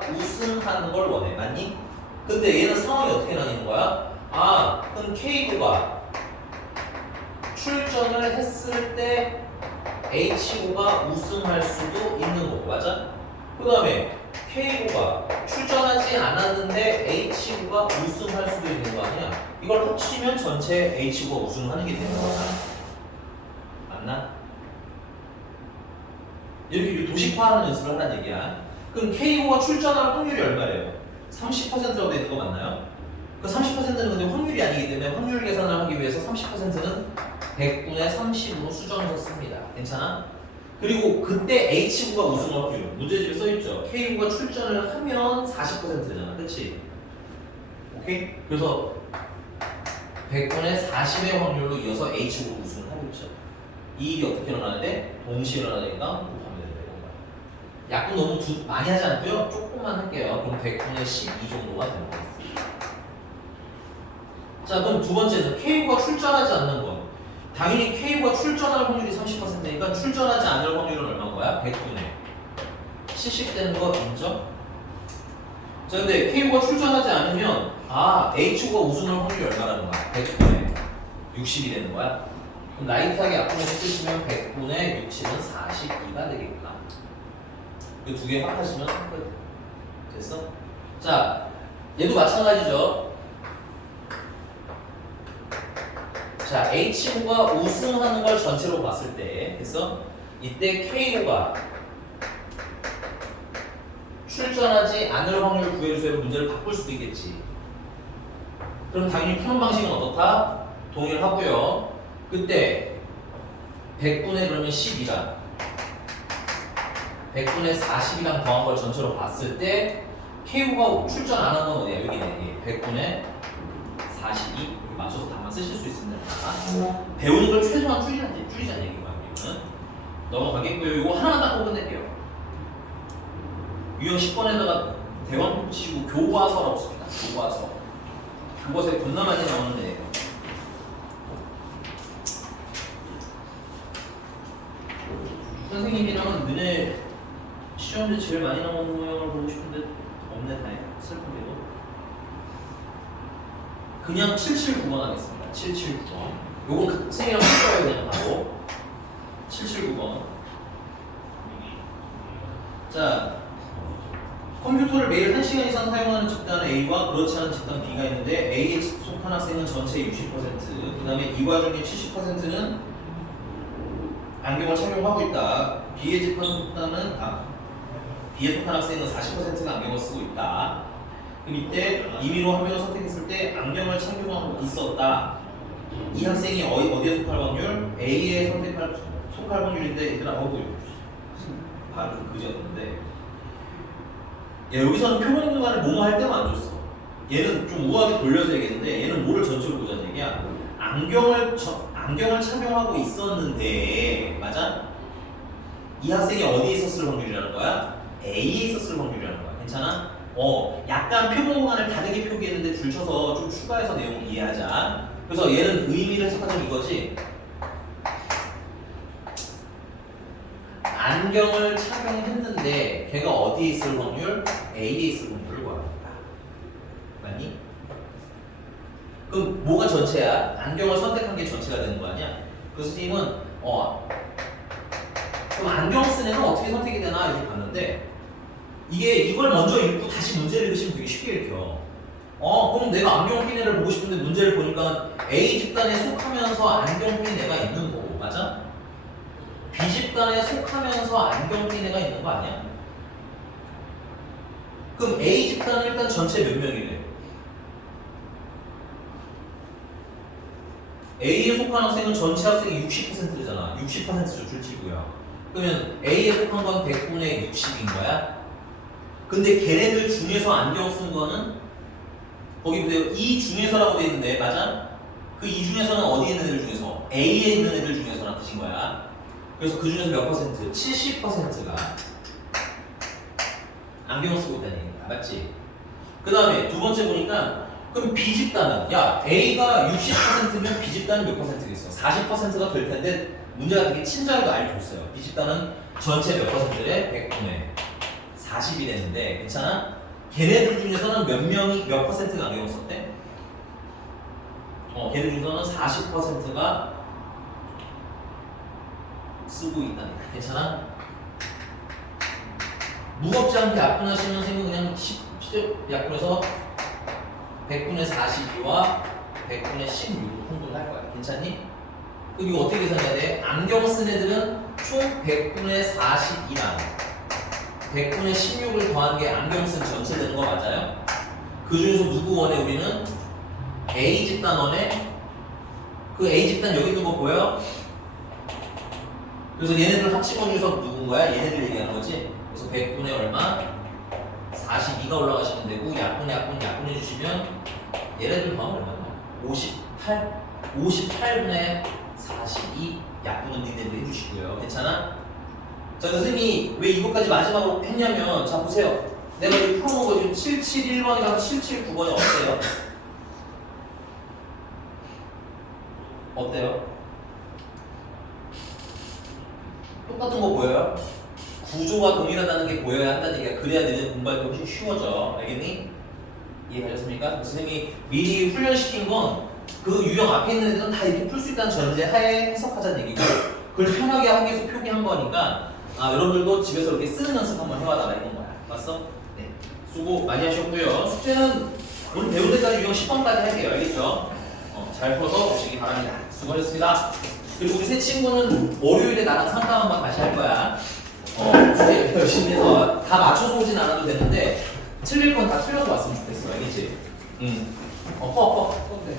우승하는 걸 원해. 맞니? 근데 얘는 상황이 어떻게 나뉘는 거야? 아, 그럼 K고가 출전을 했을 때 H고가 우승할 수도 있는 거고, 맞아? 그 다음에 K고가 출전하지 않았는데 H고가 우승할 수도 있는 거 아니야? 이걸 합치면 전체 H고가 우승하는 게 되는 거잖아. 맞나? 이렇게 도식화하는 연습을 하라는 얘기야. 그럼 K고가 출전할 확률이 얼마예요? 30%라고 되어 있는 거 맞나요? 그 30%는 근데 확률이 아니기 때문에 확률 계산을 하기 위해서 30%는 100분의 30으로 수정해서 씁니다. 괜찮아? 그리고 그때 H고가 우승할 확률 문제집에 써있죠. K고가 출전을 하면 40%잖아. 그치? 오케이? 그래서 100분의 40의 확률로 이어서 H고가 우승을 하고 있죠. 이 일이 어떻게 일어나는데? 동시에 일어나니까 곱하면 된다 이건가. 약분 너무 많이 하지 않고요. 조금만 할게요. 그럼 100분의 12 정도가 되는 거겠습니다. 자, 그럼 두 번째는 K고가 출전하지 않는 건 당연히 K고가 출전할 확률이 30%니까 출전하지 않을 확률은 얼마인 거야? 100분의 70 되는 거 인정? 자, 근데 KO가 출전하지 않으면 H가 우승할 확률이 얼마라는 거야? 100분의 60이 되는 거야? 그럼 라이트하게 약분해서 쓰시면 100분의 60은 42가 되겠구나. 이 두 개 합하시면 끝. 됐어? 자, 얘도 마찬가지죠. 자, H가 우승하는 걸 전체로 봤을 때, 됐어? 이때 KO가 출전하지 않을 확률 구해주세요. 문제를 바꿀 수도 있겠지. 그럼 당연히 푸는 방식은 어떻다? 동일하고요. 그때 100분의 그러면 12랑 100분의 40이랑 더한 걸 전체로 봤을 때 KO가 출전 안 한 건 어디야? 여기네. 100분의 42 여기 맞춰서 답만 쓰실 수 있습니다. 배우는 걸 최소한 줄이자는 얘기고요. 여기는 넘어가겠고요. 이거 하나만 딱 끝낼게요. 유형 10번에다가 대왕 붙이시고 교과서라고 씁니다. 교과서. 교과서에 겁나 많이 나오는데 선생님이랑은 너네 시험에 제일 많이 나오는 모양을 보고 싶은데 없네. 다행. 슬프게도 그냥 779번 하겠습니다. 779번. 요건 선생님이랑 풀어요. 그냥 바로 779번. 자, 컴퓨터를 매일 1시간 이상 사용하는 집단 A와 그렇지 않은 집단 B가 있는데 A에 속한 학생은 전체의 60%, 그 다음에 이 와중에 70%는 안경을 착용하고 있다. B에 속한 학생은 40%가 안경을 쓰고 있다. 그럼 이때 임의로 한 명을 선택했을 때 안경을 착용하고 있었다. 이 학생이 어디에 속할 확률? A에 속할 확률인데 얘들아 발음 좀 그지였는데 여기서는 표본 공간을 뭐뭐 할 때만 안 줬어. 얘는 좀 우아하게 돌려서 얘기했는데 얘는 뭐를 전체로 보자는 얘기야. 안경을 착용하고 있었는데 맞아? 이 학생이 어디에 있었을 확률이라는 거야? A에 있었을 확률이라는 거야. 괜찮아? 약간 표본 공간을 다르게 표기했는데 줄쳐서 좀 추가해서 내용을 이해하자. 그래서 얘는 의미를 해석하자면 이거지. 안경을 착용했는데 걔가 어디에 있을 확률? A에 있을 확률을 구합니다. 맞니? 그럼 뭐가 전체야? 안경을 선택한 게 전체가 되는 거 아니야? 그 선생님은 그럼 안경 쓴 애는 어떻게 선택이 되나 이렇게 봤는데 이걸 먼저 읽고 다시 문제를 읽으시면 되게 쉽게 읽혀. 그럼 내가 안경 낀 애를 보고 싶은데 문제를 보니까 A 집단에 속하면서 안경 낀 애가 있는 거고 맞아? B 집단에 속하면서 안경 낀 애가 있는 거 아니야? 그럼 A 집단은 일단 전체 몇 명이래? A에 속한 학생은 전체 학생의 60%잖아. 60%죠, 줄치고요. 그러면 A에 속한 건 100분의 60인 거야? 근데 걔네들 중에서 안경 쓴 거는 거기 보세요. 이 중에서라고 돼 있는데 맞아? 그 이 중에서는 어디에 있는 애들 중에서? A에 있는 애들 중에서란 뜻인 거야. 그래서 그 중에서 몇 퍼센트? 70%가 안경을 쓰고 있다는 얘기야. 맞지? 그 다음에 두 번째 보니까 그럼 B 집단은 A가 60%면 B 집단은 몇 퍼센트겠어? 40%가 될 텐데 문제가 되게 친절하게 알려줬어요. B 집단은 전체 몇 퍼센트래? 100분의 40이 되는데 괜찮아? 걔네들 중에서는 몇 퍼센트가 안경을 썼대? 걔네들 중에서는 40%가 쓰고 있다니까. 괜찮아? 무겁지 않게 약분하시는 선생님은 그냥 10 약분해서 100분의 42와 100분의 16을 통분할 거야. 괜찮니? 그럼 이거 어떻게 계산해야 돼? 안경 쓴 애들은 총 100분의 42랑 100분의 16을 더한 게 안경 쓴 전체 되는 거 맞아요? 그 중에서 누구 원해 우리는? A 집단 원해? 그 A 집단 여기 있는 거 보여? 그래서 얘네들 합치고 중에서 누군 거야? 얘네들 얘기하는 거지? 그래서 100분의 얼마? 42가 올라가시면 되고 약분해 주시면 얘네들 더하면 얼마나? 58분의 42 약분은 니네들 해주시고요. 괜찮아? 자, 선생님이 왜 이것까지 마지막으로 했냐면 자 보세요. 내가 여기 풀어놓은 거 지금 771번이랑 779번이 어때요? 어때요? 똑같은 거 보여요? 구조가 동일하다는 게 보여야 한다는 얘기야. 그래야 너네 공부할 때 훨씬 쉬워져. 알겠니? 이해가셨습니까? 선생님이 미리 훈련시킨 건 그 유형 앞에 있는 애들은 다 이렇게 풀 수 있다는 전제하에 해석하자는 얘기고 그걸 편하게 하기 위해서 표기한 거니까 여러분들도 집에서 이렇게 쓰는 연습 한번 해와달라 이런 거야. 봤어? 네. 수고 많이 하셨고요. 숙제는 오늘 배울 때까지 유형 10번까지 할게요. 알겠죠? 잘 풀어서 오시기 바랍니다. 수고하셨습니다. 그리고 우리 새 친구는 월요일에 나랑 상담 한번 다시 할 거야. 숙제 열심히 해서 다 맞춰서 오진 않아도 되는데 틀릴 건 다 틀려서 왔으면 좋겠어. 알겠지? 퍼. 돼.